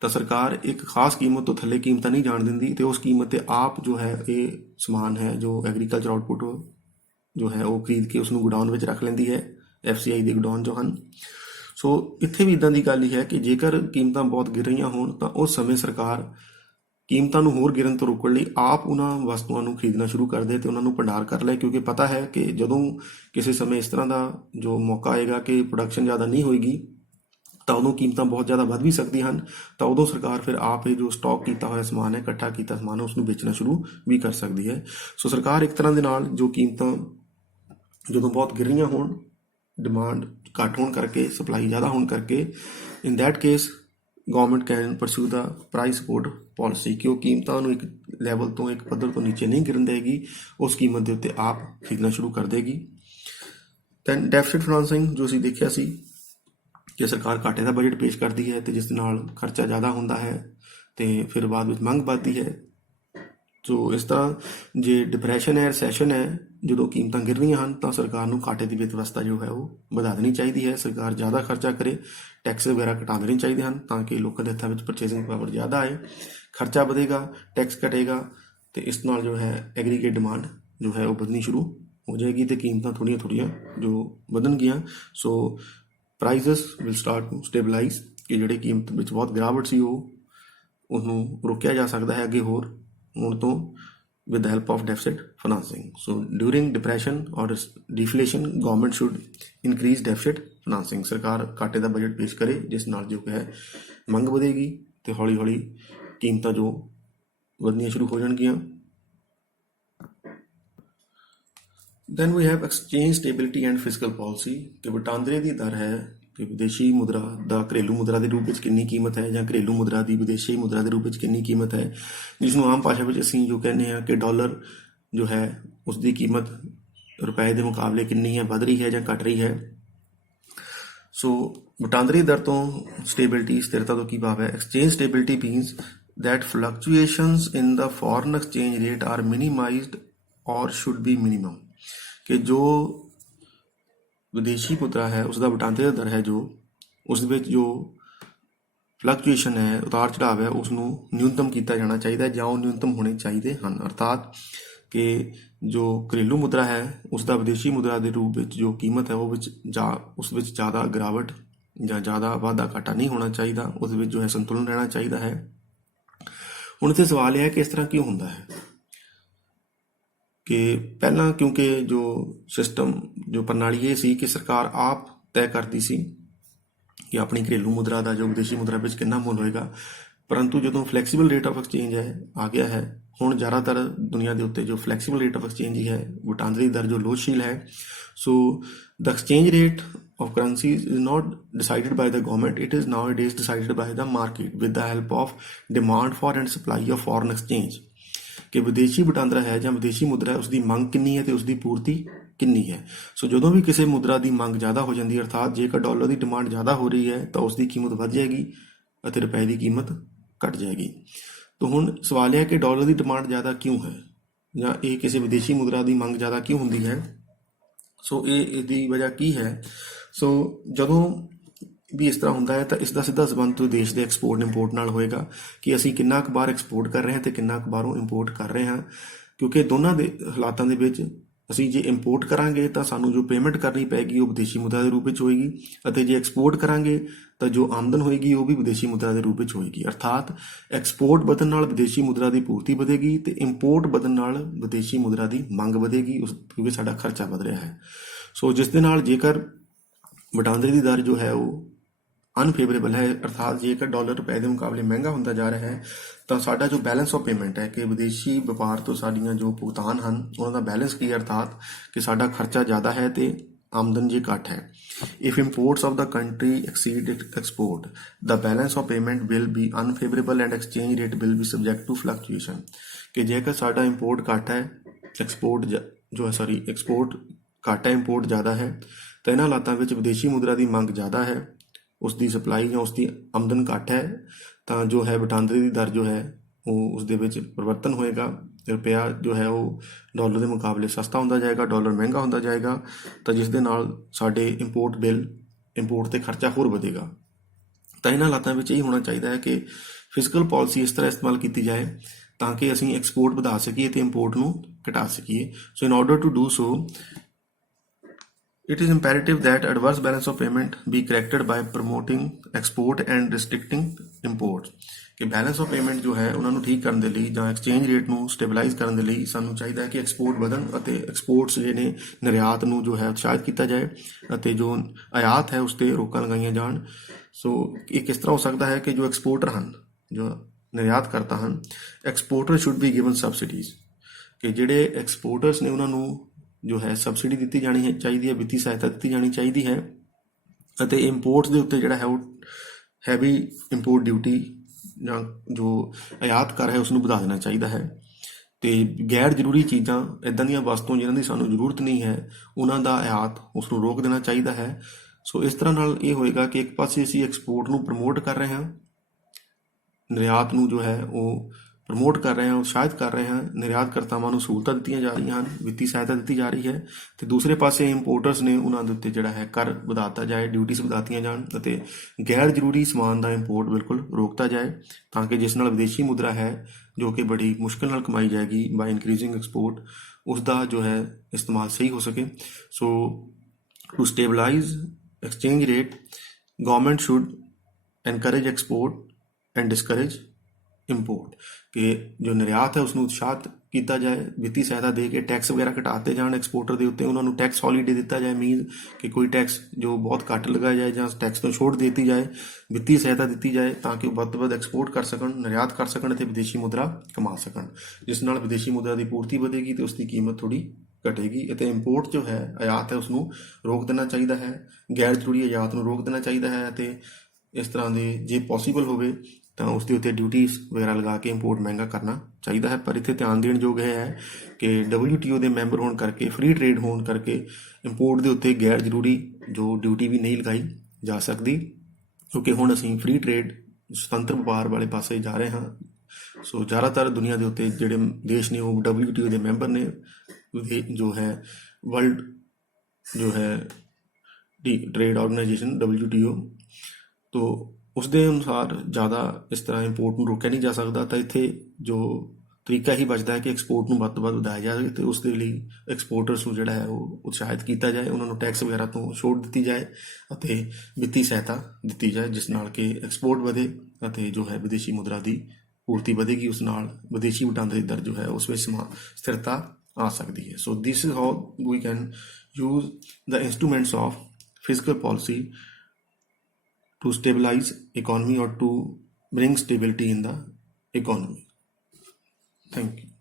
ਤਾਂ ਸਰਕਾਰ ਇੱਕ ਖਾਸ ਕੀਮਤ ਤੋਂ ਥੱਲੇ ਕੀਮਤਾਂ ਨਹੀਂ ਜਾਣ ਦਿੰਦੀ, ਅਤੇ ਉਸ ਕੀਮਤ 'ਤੇ ਆਪ ਜੋ ਹੈ ਇਹ ਸਮਾਨ ਹੈ ਜੋ ਐਗਰੀਕਲਚਰ ਆਊਟਪੁੱਟ ਜੋ ਹੈ ਉਹ ਖਰੀਦ ਕੇ ਉਸਨੂੰ ਗੋਡਾਊਨ ਵਿੱਚ ਰੱਖ ਲੈਂਦੀ ਹੈ, FCI ਦੇ ਗੋਡਾਊਨ ਜੋ ਹਨ। ਸੋ ਇੱਥੇ ਵੀ ਇੱਦਾਂ ਦੀ ਗੱਲ ਹੀ ਹੈ ਕਿ ਜੇਕਰ ਕੀਮਤਾਂ ਬਹੁਤ ਗਿਰ ਰਹੀਆਂ ਹੋਣ ਤਾਂ ਉਸ ਸਮੇਂ ਸਰਕਾਰ ਕੀਮਤਾਂ ਨੂੰ ਹੋਰ ਗਿਰਨ ਤੋਂ ਰੋਕਣ ਲਈ ਆਪ ਉਹਨਾਂ ਵਸਤੂਆਂ ਨੂੰ ਖਰੀਦਣਾ ਸ਼ੁਰੂ ਕਰ ਦੇ ਅਤੇ ਉਹਨਾਂ ਨੂੰ ਭੰਡਾਰ ਕਰ ਲਏ, ਕਿਉਂਕਿ ਪਤਾ ਹੈ ਕਿ ਜਦੋਂ ਕਿਸੇ ਸਮੇਂ ਇਸ ਤਰ੍ਹਾਂ ਦਾ ਜੋ ਮੌਕਾ ਆਏਗਾ ਕਿ ਪ੍ਰੋਡਕਸ਼ਨ ਜ਼ਿਆਦਾ ਨਹੀਂ ਹੋਏਗੀ ਤਾਂ ਉਦੋਂ ਕੀਮਤਾਂ ਬਹੁਤ ਜ਼ਿਆਦਾ ਵੱਧ ਵੀ ਸਕਦੀਆਂ ਹਨ, ਤਾਂ ਉਦੋਂ ਸਰਕਾਰ ਫਿਰ ਆਪ ਇਹ ਜੋ ਸਟਾਕ ਕੀਤਾ ਹੋਇਆ ਸਮਾਨ ਹੈ, ਇਕੱਠਾ ਕੀਤਾ ਸਮਾਨ ਹੈ, ਉਸਨੂੰ ਵੇਚਣਾ ਸ਼ੁਰੂ ਵੀ ਕਰ ਸਕਦੀ ਹੈ। ਸੋ ਸਰਕਾਰ ਇੱਕ ਤਰ੍ਹਾਂ ਦੇ ਨਾਲ ਜੋ ਕੀਮਤਾਂ ਜਦੋਂ ਬਹੁਤ ਗਿਰ ਰਹੀਆਂ ਹੋਣ, ਡਿਮਾਂਡ ਘੱਟ ਹੋਣ ਕਰਕੇ, ਸਪਲਾਈ ਜ਼ਿਆਦਾ ਹੋਣ ਕਰਕੇ, in that case government can pursue the price support policy, ਕਿ ਉਹ ਕੀਮਤਾਂ ਨੂੰ ਇੱਕ ਲੈਵਲ ਤੋਂ, ਇੱਕ ਪੱਧਰ ਤੋਂ ਨੀਚੇ ਨਹੀਂ ਗਿਰਨ ਦੇਗੀ, ਉਸ ਕੀਮਤ ਦੇ ਉੱਤੇ ਆਪ ਖਰੀਦਣਾ ਸ਼ੁਰੂ ਕਰ ਦੇਗੀ। ਦੈਨ ਡੈਫਿਸਿਟ ਫਾਈਨਾਂਸਿੰਗ, ਜੋ ਅਸੀਂ ਦੇਖਿਆ ਸੀ ਕਿ ਸਰਕਾਰ ਘਾਟੇ ਦਾ ਬਜਟ ਪੇਸ਼ ਕਰਦੀ ਹੈ ਅਤੇ ਜਿਸ ਦੇ ਨਾਲ ਖਰਚਾ ਜ਼ਿਆਦਾ ਹੁੰਦਾ ਹੈ ਅਤੇ ਫਿਰ ਬਾਅਦ ਵਿੱਚ ਮੰਗ ਵੱਧਦੀ ਹੈ। ਸੋ ਇਸ ਤਰ੍ਹਾਂ ਜੇ ਡਿਪਰੈਸ਼ਨ ਹੈ, ਰਿਸੈਸ਼ਨ ਹੈ, ਜਦੋਂ ਕੀਮਤਾਂ ਗਿਰ ਰਹੀਆਂ ਹਨ ਤਾਂ ਸਰਕਾਰ ਨੂੰ ਘਾਟੇ ਦੀ ਵਿੱਤ ਵਿਵਸਥਾ ਜੋ ਹੈ ਉਹ ਵਧਾ ਦੇਣੀ ਚਾਹੀਦੀ ਹੈ। ਸਰਕਾਰ ਜ਼ਿਆਦਾ ਖਰਚਾ ਕਰੇ, ਟੈਕਸ ਵਗੈਰਾ ਘਟਾ ਦੇਣੇ ਚਾਹੀਦੇ ਹਨ ਤਾਂ ਕਿ ਲੋਕਾਂ ਦੇ ਹੱਥਾਂ ਵਿੱਚ ਪਰਚੇਸਿੰਗ ਪਾਵਰ ਜ਼ਿਆਦਾ ਆਏ, ਖਰਚਾ ਵਧੇਗਾ, ਟੈਕਸ ਘਟੇਗਾ ਅਤੇ ਇਸ ਨਾਲ ਜੋ ਹੈ ਐਗਰੀਗੇਟ ਡਿਮਾਂਡ ਜੋ ਹੈ ਉਹ ਵਧਣੀ ਸ਼ੁਰੂ ਹੋ ਜਾਏਗੀ ਅਤੇ ਕੀਮਤਾਂ ਥੋੜ੍ਹੀਆਂ ਜੋ ਵਧਣਗੀਆਂ। So prices will start to stabilize, ਕਿ ਜਿਹੜੇ ਕੀਮਤ ਵਿੱਚ ਬਹੁਤ ਗਿਰਾਵਟ ਸੀ ਉਹਨੂੰ ਰੋਕਿਆ ਜਾ ਸਕਦਾ ਹੈ ਅੱਗੇ ਹੋਰ ਹੋਣ ਤੋਂ with the help of deficit financing. So during depression or deflation government should increase deficit financing। ਸਰਕਾਰ ਘਾਟੇ ਦਾ ਬਜਟ ਪੇਸ਼ ਕਰੇ ਜਿਸ ਨਾਲ ਜੋ ਹੈ ਮੰਗ ਵਧੇਗੀ ਤੇ ਹੌਲੀ ਹੌਲੀ ਕੀਮਤਾਂ ਜੋ ਵਧਣੀਆਂ ਸ਼ੁਰੂ ਹੋ ਜਾਣਗੀਆਂ। Then we have exchange stability and fiscal policy, ਕਿ ਵਟਾਂਦਰੇ ਦੀ ਦਰ ਹੈ ਕਿ ਵਿਦੇਸ਼ੀ ਮੁਦਰਾ ਦਾ ਘਰੇਲੂ ਮੁਦਰਾ ਦੇ ਰੂਪ ਵਿੱਚ ਕਿੰਨੀ ਕੀਮਤ ਹੈ ਜਾਂ ਘਰੇਲੂ ਮੁਦਰਾ ਦੀ ਵਿਦੇਸ਼ੀ ਮੁਦਰਾ ਦੇ ਰੂਪ ਵਿੱਚ ਕਿੰਨੀ ਕੀਮਤ ਹੈ, ਜਿਸ ਨੂੰ ਆਮ ਭਾਸ਼ਾ ਵਿੱਚ ਅਸੀਂ ਜੋ ਕਹਿੰਦੇ ਹਾਂ ਕਿ ਡਾਲਰ ਜੋ ਹੈ ਉਸ ਦੀ ਕੀਮਤ ਰੁਪਏ ਦੇ ਮੁਕਾਬਲੇ ਕਿੰਨੀ ਹੈ, ਵੱਧ ਰਹੀ ਹੈ ਜਾਂ ਘਟ ਰਹੀ ਹੈ। ਸੋ ਵਟਾਂਦਰੀ ਦਰ ਤੋਂ ਸਟੇਬਿਲਿਟੀ, ਸਥਿਰਤਾ ਤੋਂ ਕੀ ਭਾਵ ਹੈ? Exchange stability means that fluctuations in the foreign exchange rate are minimized or should be minimum, ਕਿ ਜੋ ਵਿਦੇਸ਼ੀ ਮੁਦਰਾ ਹੈ ਉਸ ਦਾ ਵਟਾਂਦਰੇ ਦਰ ਹੈ ਜੋ ਉਸ ਵਿੱਚ ਜੋ ਫਲਕਚੁਏਸ਼ਨ ਹੈ, ਉਤਾਰ ਚੜਾਵ ਹੈ, ਉਸ ਨੂੰ ਨਿਊਨਤਮ ਕੀਤਾ ਜਾਣਾ ਚਾਹੀਦਾ ਜਾਂ ਉਹ ਨਿਊਨਤਮ ਹੋਣੇ ਚਾਹੀਦੇ ਹਨ। ਅਰਥਾਤ ਕਿ ਜੋ ਘਰੇਲੂ ਮੁਦਰਾ ਹੈ ਉਸ ਦਾ ਵਿਦੇਸ਼ੀ ਮੁਦਰਾ ਦੇ ਰੂਪ ਵਿੱਚ ਜੋ ਕੀਮਤ ਹੈ ਉਸ ਵਿੱਚ ਜ਼ਿਆਦਾ ਗਿਰਾਵਟ ਜਾਂ ਜ਼ਿਆਦਾ ਵਾਧਾ ਘਾਟਾ ਨਹੀਂ ਹੋਣਾ ਚਾਹੀਦਾ, ਉਸ ਵਿੱਚ ਜੋ ਹੈ ਸੰਤੁਲਨ ਰਹਿਣਾ ਚਾਹੀਦਾ ਹੈ। ਹੁਣ ਇੱਥੇ ਸਵਾਲ ਇਹ ਹੈ ਕਿ ਇਸ ਤਰ੍ਹਾਂ ਕਿਉਂ ਹੁੰਦਾ ਹੈ? ਕਿ ਪਹਿਲਾਂ ਕਿਉਂਕਿ ਜੋ ਸਿਸਟਮ, ਜੋ ਪ੍ਰਣਾਲੀ ਇਹ ਸੀ ਕਿ ਸਰਕਾਰ ਆਪ ਤੈਅ ਕਰਦੀ ਸੀ ਕਿ ਆਪਣੀ ਘਰੇਲੂ ਮੁਦਰਾ ਦਾ ਜੋ ਵਿਦੇਸ਼ੀ ਮੁਦਰਾ ਵਿੱਚ ਕਿੰਨਾ ਮੁੱਲ ਹੋਏਗਾ, ਪਰੰਤੂ ਜਦੋਂ ਫਲੈਕਸੀਬਲ ਰੇਟ ਆਫ ਐਕਸਚੇਂਜ ਆ ਗਿਆ ਹੈ, ਹੁਣ ਜ਼ਿਆਦਾਤਰ ਦੁਨੀਆ ਦੇ ਉੱਤੇ ਜੋ ਫਲੈਕਸੀਬਲ ਰੇਟ ਆਫ ਐਕਸਚੇਂਜ ਹੀ ਹੈ, ਵਟਾਂਦਰੀ ਦਰ ਜੋ ਲੋਚਸ਼ੀਲ ਹੈ। So the exchange rate of currencies is not decided by the government, it is nowadays decided by the market with the help of demand for and supply of foreign exchange, ਕਿ ਵਿਦੇਸ਼ੀ ਵਟਾਂਦਰਾ ਹੈ ਜਾਂ ਵਿਦੇਸ਼ੀ ਮੁਦਰਾ ਹੈ, ਉਸ ਦੀ ਮੰਗ ਕਿੰਨੀ ਹੈ ਤੇ ਉਸ ਦੀ ਪੂਰਤੀ ਕਿੰਨੀ ਹੈ। ਸੋ ਜਦੋਂ ਵੀ ਕਿਸੇ ਮੁਦਰਾ ਦੀ ਮੰਗ ਜ਼ਿਆਦਾ ਹੋ ਜਾਂਦੀ ਹੈ, ਅਰਥਾਤ ਜੇਕਰ ਡਾਲਰ ਦੀ ਡਿਮਾਂਡ ਜ਼ਿਆਦਾ ਹੋ ਰਹੀ ਹੈ ਤਾਂ ਉਸ ਦੀ ਕੀਮਤ ਵੱਧ ਜਾਏਗੀ ਅਤੇ ਰੁਪਏ ਦੀ ਕੀਮਤ ਘਟ ਜਾਏਗੀ। ਤਾਂ ਹੁਣ ਸਵਾਲ ਇਹ ਹੈ ਕਿ ਡਾਲਰ ਦੀ ਡਿਮਾਂਡ ਜ਼ਿਆਦਾ ਕਿਉਂ ਹੈ ਜਾਂ ਇਹ ਕਿਸੇ ਵਿਦੇਸ਼ੀ ਮੁਦਰਾ ਦੀ ਮੰਗ ਜ਼ਿਆਦਾ ਕਿਉਂ ਹੁੰਦੀ ਹੈ? ਸੋ ਇਹਦੀ ਵਜ੍ਹਾ ਕੀ ਹੈ? ਸੋ ਜਦੋਂ ਵੀ ਇਸ ਤਰ੍ਹਾਂ ਹੁੰਦਾ ਹੈ ਤਾਂ ਇਸ ਦਾ ਸਿੱਧਾ ਸੰਬੰਧ ਦੇਸ਼ ਦੇ ਐਕਸਪੋਰਟ ਇੰਪੋਰਟ ਨਾਲ ਹੋਏਗਾ ਕਿ ਅਸੀਂ ਕਿੰਨਾ ਕੁ ਬਾਹਰ ਐਕਸਪੋਰਟ ਕਰ ਰਹੇ ਹਾਂ ਅਤੇ ਕਿੰਨਾ ਕੁ ਬਾਹਰੋਂ ਇੰਪੋਰਟ ਕਰ ਰਹੇ ਹਾਂ, ਕਿਉਂਕਿ ਦੋਨਾਂ ਦੇ ਹਾਲਾਤਾਂ ਦੇ ਵਿੱਚ ਅਸੀਂ ਜੇ ਇੰਪੋਰਟ ਕਰਾਂਗੇ ਤਾਂ ਸਾਨੂੰ ਜੋ ਪੇਮੈਂਟ ਕਰਨੀ ਪੈਗੀ ਉਹ ਵਿਦੇਸ਼ੀ ਮੁਦਰਾ ਦੇ ਰੂਪ ਵਿੱਚ ਹੋਏਗੀ, ਅਤੇ ਜੇ ਐਕਸਪੋਰਟ ਕਰਾਂਗੇ ਤਾਂ ਜੋ ਆਮਦਨ ਹੋਏਗੀ ਉਹ ਵੀ ਵਿਦੇਸ਼ੀ ਮੁਦਰਾ ਦੇ ਰੂਪ ਵਿੱਚ ਹੋਏਗੀ। ਅਰਥਾਤ ਐਕਸਪੋਰਟ ਵਧਣ ਨਾਲ ਵਿਦੇਸ਼ੀ ਮੁਦਰਾ ਦੀ ਪੂਰਤੀ ਵਧੇਗੀ ਤੇ ਇੰਪੋਰਟ ਵਧਣ ਨਾਲ ਵਿਦੇਸ਼ੀ ਮੁਦਰਾ ਦੀ ਮੰਗ ਵਧੇਗੀ, ਕਿਉਂਕਿ ਸਾਡਾ ਖਰਚਾ ਵਧ ਰਿਹਾ ਹੈ। ਸੋ ਜਿਸ ਦੇ ਨਾਲ ਜੇਕਰ ਵਟਾਂਦਰੇ ਦੀ ਦਰ ਜੋ ਹੈ ਉਹ ਅਨਫੇਵਰੇਬਲ ਹੈ, ਅਰਥਾਤ ਜੇਕਰ ਡਾਲਰ ਰੁਪਏ ਦੇ ਮੁਕਾਬਲੇ ਮਹਿੰਗਾ ਹੁੰਦਾ ਜਾ ਰਿਹਾ ਹੈ, ਤਾਂ ਸਾਡਾ ਜੋ ਬੈਲੈਂਸ ਆਫ ਪੇਮੈਂਟ ਹੈ ਕਿ ਵਿਦੇਸ਼ੀ ਵਪਾਰ ਤੋਂ ਸਾਡੀਆਂ ਜੋ ਭੁਗਤਾਨ ਹਨ ਉਹਨਾਂ ਦਾ ਬੈਲੈਂਸ ਕੀ ਹੈ, ਅਰਥਾਤ ਕਿ ਸਾਡਾ ਖਰਚਾ ਜ਼ਿਆਦਾ ਹੈ ਤੇ ਆਮਦਨ ਜੇ ਘੱਟ ਹੈ। If imports of the country exceed export, the balance of payment will be unfavourable and exchange rate will be subject to fluctuation. ਕਿ ਜੇਕਰ ਸਾਡਾ ਇੰਪੋਰਟ ਘੱਟ ਹੈ, ਐਕਸਪੋਰਟ ਘੱਟ ਹੈ, ਇੰਪੋਰਟ ਜ਼ਿਆਦਾ ਹੈ, ਤਾਂ ਇਹਨਾਂ ਹਾਲਾਤਾਂ ਵਿੱਚ ਵਿਦੇਸ਼ੀ ਮੁਦਰਾ ਦੀ ਮੰਗ ਜ਼ਿਆਦਾ ਹੈ, ਉਸ ਦੀ ਸਪਲਾਈ ਜਾਂ ਉਸ ਦੀ ਆਮਦਨ ਘੱਟ ਹੈ, ਤਾਂ ਜੋ ਹੈ ਵਟਾਂਦਰੇ ਦੀ ਦਰ ਜੋ ਹੈ ਉਹ ਉਸ ਦੇ ਵਿੱਚ ਪਰਿਵਰਤਨ ਹੋਏਗਾ। ਰੁਪਇਆ ਜੋ ਹੈ ਉਹ ਡਾਲਰ ਦੇ ਮੁਕਾਬਲੇ ਸਸਤਾ ਹੁੰਦਾ ਜਾਏਗਾ, ਡਾਲਰ ਮਹਿੰਗਾ ਹੁੰਦਾ ਜਾਏਗਾ, ਤਾਂ ਜਿਸ ਦੇ ਨਾਲ ਸਾਡੇ ਇੰਪੋਰਟ ਤੇ ਖਰਚਾ ਹੋਰ ਵਧੇਗਾ। ਤਾਂ ਇਹਨਾਂ ਹਾਲਾਤਾਂ ਵਿੱਚ ਇਹ ਹੋਣਾ ਚਾਹੀਦਾ ਹੈ ਕਿ ਫਿਜ਼ੀਕਲ ਪਾਲਿਸੀ ਇਸ ਤਰ੍ਹਾਂ ਇਸਤੇਮਾਲ ਕੀਤੀ ਜਾਏ ਤਾਂ ਕਿ ਅਸੀਂ ਐਕਸਪੋਰਟ ਵਧਾ ਸਕੀਏ ਤੇ ਇੰਪੋਰਟ ਨੂੰ ਘਟਾ ਸਕੀਏ। So in order to do so, it is imperative that adverse balance of payment be corrected by promoting export and restricting import। ਕਿ ਬੈਲੈਂਸ ਆਫ ਪੇਮੈਂਟ ਜੋ ਹੈ ਉਹਨਾਂ ਨੂੰ ਠੀਕ ਕਰਨ ਦੇ ਲਈ ਜਾਂ ਐਕਸਚੇਂਜ ਰੇਟ ਨੂੰ ਸਟੇਬਲਾਈਜ਼ ਕਰਨ ਦੇ ਲਈ ਸਾਨੂੰ ਚਾਹੀਦਾ ਹੈ ਕਿ ਐਕਸਪੋਰਟ ਵਧਣ ਅਤੇ ਐਕਸਪੋਰਟਸ ਜਿਹੜੇ ਨੇ ਨਿਰਯਾਤ ਨੂੰ ਜੋ ਹੈ ਉਤਸ਼ਾਹਿਤ ਕੀਤਾ ਜਾਏ ਅਤੇ ਜੋ ਆਯਾਤ ਹੈ ਉਸ 'ਤੇ ਰੋਕਾਂ ਲਗਾਈਆਂ ਜਾਣ। ਸੋ ਇਹ ਕਿਸ ਤਰ੍ਹਾਂ ਹੋ ਸਕਦਾ ਹੈ ਕਿ ਜੋ ਐਕਸਪੋਰਟਰ ਹਨ, ਜੋ ਨਿਰਯਾਤ ਕਰਤਾ ਹਨ, exporter should be given subsidies. ਕਿ ਜਿਹੜੇ ਐਕਸਪੋਰਟਰਸ ਨੇ ਉਹਨਾਂ ਨੂੰ ਜੋ ਹੈ ਸਬਸਿਡੀ ਦਿੱਤੀ ਜਾਣੀ ਚਾਹੀਦੀ ਹੈ, ਵਿੱਤੀ ਸਹਾਇਤਾ ਦਿੱਤੀ ਜਾਣੀ ਚਾਹੀਦੀ ਹੈ, ਅਤੇ ਇੰਪੋਰਟਸ ਦੇ ਉੱਤੇ ਜਿਹੜਾ ਹੈ ਉਹ ਹੈਵੀ ਇੰਪੋਰਟ ਡਿਊਟੀ ਜਾਂ ਜੋ ਆਯਾਤ ਕਰ ਹੈ ਉਸ ਨੂੰ ਵਧਾ ਦੇਣਾ ਚਾਹੀਦਾ ਹੈ। ਅਤੇ ਗੈਰ ਜ਼ਰੂਰੀ ਚੀਜ਼ਾਂ, ਇੱਦਾਂ ਦੀਆਂ ਵਸਤੂਆਂ ਜਿਨ੍ਹਾਂ ਦੀ ਸਾਨੂੰ ਜ਼ਰੂਰਤ ਨਹੀਂ ਹੈ, ਉਹਨਾਂ ਦਾ ਆਯਾਤ ਉਸ ਨੂੰ ਰੋਕ ਦੇਣਾ ਚਾਹੀਦਾ ਹੈ। ਸੋ ਇਸ ਤਰ੍ਹਾਂ ਨਾਲ ਇਹ ਹੋਏਗਾ ਕਿ ਇੱਕ ਪਾਸੇ ਅਸੀਂ ਐਕਸਪੋਰਟ ਨੂੰ ਪ੍ਰਮੋਟ ਕਰ ਰਹੇ ਹਾਂ, ਨਿਰਯਾਤ ਨੂੰ ਜੋ ਹੈ ਉਹ ਪ੍ਰਮੋਟ ਕਰ ਰਹੇ ਹਾਂ, ਉਤਸ਼ਾਹਿਤ ਕਰ ਰਹੇ ਹਾਂ, ਨਿਰਯਾਤ ਕਰਤਾਵਾਂ ਨੂੰ ਸਹੂਲਤਾਂ ਦਿੱਤੀਆਂ ਜਾ ਰਹੀਆਂ ਹਨ, ਵਿੱਤੀ ਸਹਾਇਤਾ ਦਿੱਤੀ ਜਾ ਰਹੀ ਹੈ, ਅਤੇ ਦੂਸਰੇ ਪਾਸੇ ਇੰਪੋਰਟਰਸ ਨੇ ਉਹਨਾਂ ਦੇ ਉੱਤੇ ਜਿਹੜਾ ਹੈ ਕਰ ਵਧਾਤਾ ਜਾਏ, ਡਿਊਟੀਜ਼ ਵਧਾਤੀਆਂ ਜਾਣ ਅਤੇ ਗੈਰ ਜ਼ਰੂਰੀ ਸਮਾਨ ਦਾ ਇੰਪੋਰਟ ਬਿਲਕੁਲ ਰੋਕਤਾ ਜਾਏ, ਤਾਂ ਕਿ ਜਿਸ ਨਾਲ ਵਿਦੇਸ਼ੀ ਮੁਦਰਾ ਹੈ ਜੋ ਕਿ ਬੜੀ ਮੁਸ਼ਕਿਲ ਨਾਲ ਕਮਾਈ ਜਾਏਗੀ ਬਾਈ ਇਨਕਰੀਜ਼ਿੰਗ ਐਕਸਪੋਰਟ, ਉਸ ਦਾ ਜੋ ਹੈ ਇਸਤੇਮਾਲ ਸਹੀ ਹੋ ਸਕੇ। So to stabilize exchange rate, government should encourage export and discourage import. ਕਿ ਜੋ ਨਿਰਯਾਤ ਹੈ ਉਸ ਨੂੰ ਉਤਸ਼ਾਹਿਤ ਕੀਤਾ ਜਾਏ, ਵਿੱਤੀ ਸਹਾਇਤਾ ਦੇ ਕੇ ਟੈਕਸ ਵਗੈਰਾ ਘਟਾਤੇ ਜਾਣ ਐਕਸਪੋਰਟਰ ਦੇ ਉੱਤੇ, ਉਹਨਾਂ ਨੂੰ ਟੈਕਸ ਹੌਲੀਡੇ ਦਿੱਤਾ ਜਾਏ, ਮੀਨਜ਼ ਕਿ ਕੋਈ ਟੈਕਸ ਜੋ ਬਹੁਤ ਘੱਟ ਲਗਾਇਆ ਜਾਏ ਜਾਂ ਟੈਕਸ ਤੋਂ ਛੋਟ ਦੇ ਦਿੱਤੀ ਜਾਏ, ਵਿੱਤੀ ਸਹਾਇਤਾ ਦਿੱਤੀ ਜਾਏ ਤਾਂ ਕਿ ਉਹ ਵੱਧ ਤੋਂ ਵੱਧ ਐਕਸਪੋਰਟ ਕਰ ਸਕਣ, ਨਿਰਯਾਤ ਕਰ ਸਕਣ ਅਤੇ ਵਿਦੇਸ਼ੀ ਮੁਦਰਾ ਕਮਾ ਸਕਣ, ਜਿਸ ਨਾਲ ਵਿਦੇਸ਼ੀ ਮੁਦਰਾ ਦੀ ਪੂਰਤੀ ਵਧੇਗੀ ਅਤੇ ਉਸ ਦੀ ਕੀਮਤ ਥੋੜ੍ਹੀ ਘਟੇਗੀ। ਅਤੇ ਇੰਪੋਰਟ ਜੋ ਹੈ ਆਯਾਤ ਹੈ ਉਸ ਨੂੰ ਰੋਕ ਦੇਣਾ ਚਾਹੀਦਾ ਹੈ, ਗੈਰ ਜ਼ਰੂਰੀ ਆਯਾਤ ਨੂੰ ਰੋਕ ਦੇਣਾ ਚਾਹੀਦਾ ਹੈ, ਅਤੇ ਇਸ ਤਰ੍ਹਾਂ ਦੇ ਜੇ ਪੋਸੀਬਲ ਹੋਵੇ ਤਾਂ ਉਸ ਦੇ ਉੱਤੇ ਡਿਊਟੀਜ਼ ਵਗੈਰਾ ਲਗਾ ਕੇ ਇੰਪੋਰਟ ਮਹਿੰਗਾ ਕਰਨਾ ਚਾਹੀਦਾ ਹੈ। ਪਰ ਇੱਥੇ ਧਿਆਨ ਦੇਣ ਯੋਗ ਇਹ ਹੈ ਕਿ WTO ਦੇ ਮੈਂਬਰ ਹੋਣ ਕਰਕੇ, ਫ੍ਰੀ ਟ੍ਰੇਡ ਹੋਣ ਕਰਕੇ ਇੰਪੋਰਟ ਦੇ ਉੱਤੇ ਗੈਰ ਜ਼ਰੂਰੀ ਜੋ ਡਿਊਟੀ ਵੀ ਨਹੀਂ ਲਗਾਈ ਜਾ ਸਕਦੀ, ਕਿਉਂਕਿ ਹੁਣ ਅਸੀਂ ਫ੍ਰੀ ਟ੍ਰੇਡ ਸੁਤੰਤਰ ਵਪਾਰ ਵਾਲੇ ਪਾਸੇ ਜਾ ਰਹੇ ਹਾਂ। ਸੋ ਜ਼ਿਆਦਾਤਰ ਦੁਨੀਆ ਦੇ ਉੱਤੇ ਜਿਹੜੇ ਦੇਸ਼ ਨੇ ਉਹ WTO ਦੇ ਮੈਂਬਰ ਨੇ, ਜੋ ਹੈ ਵਰਲਡ ਜੋ ਹੈ ਟ੍ਰੇਡ ਆਰਗੇਨਾਈਜੇਸ਼ਨ WTO, ਤੋਂ ਉਸ ਦੇ ਅਨੁਸਾਰ ਜ਼ਿਆਦਾ ਇਸ ਤਰ੍ਹਾਂ ਇੰਪੋਰਟ ਨੂੰ ਰੋਕਿਆ ਨਹੀਂ ਜਾ ਸਕਦਾ। ਤਾਂ ਇੱਥੇ ਜੋ ਤਰੀਕਾ ਹੀ ਬਚਦਾ ਹੈ ਕਿ ਐਕਸਪੋਰਟ ਨੂੰ ਵੱਧ ਤੋਂ ਵੱਧ ਵਧਾਇਆ ਜਾਵੇ ਅਤੇ ਉਸ ਦੇ ਲਈ ਐਕਸਪੋਰਟਰਸ ਨੂੰ ਜਿਹੜਾ ਹੈ ਉਹ ਉਤਸ਼ਾਹਿਤ ਕੀਤਾ ਜਾਏ, ਉਹਨਾਂ ਨੂੰ ਟੈਕਸ ਵਗੈਰਾ ਤੋਂ ਛੋਟ ਦਿੱਤੀ ਜਾਏ ਅਤੇ ਵਿੱਤੀ ਸਹਾਇਤਾ ਦਿੱਤੀ ਜਾਏ, ਜਿਸ ਨਾਲ ਕਿ ਐਕਸਪੋਰਟ ਵਧੇ ਅਤੇ ਜੋ ਹੈ ਵਿਦੇਸ਼ੀ ਮੁਦਰਾ ਦੀ ਪੂਰਤੀ ਵਧੇਗੀ, ਉਸ ਨਾਲ ਵਿਦੇਸ਼ੀ ਵਟਾਂਦਰੇ ਦੀ ਦਰ ਜੋ ਹੈ ਉਸ ਵਿੱਚ ਸਥਿਰਤਾ ਆ ਸਕਦੀ ਹੈ। So this is how we can use the instruments of physical policy to stabilize economy or to bring stability in the economy. Thank you.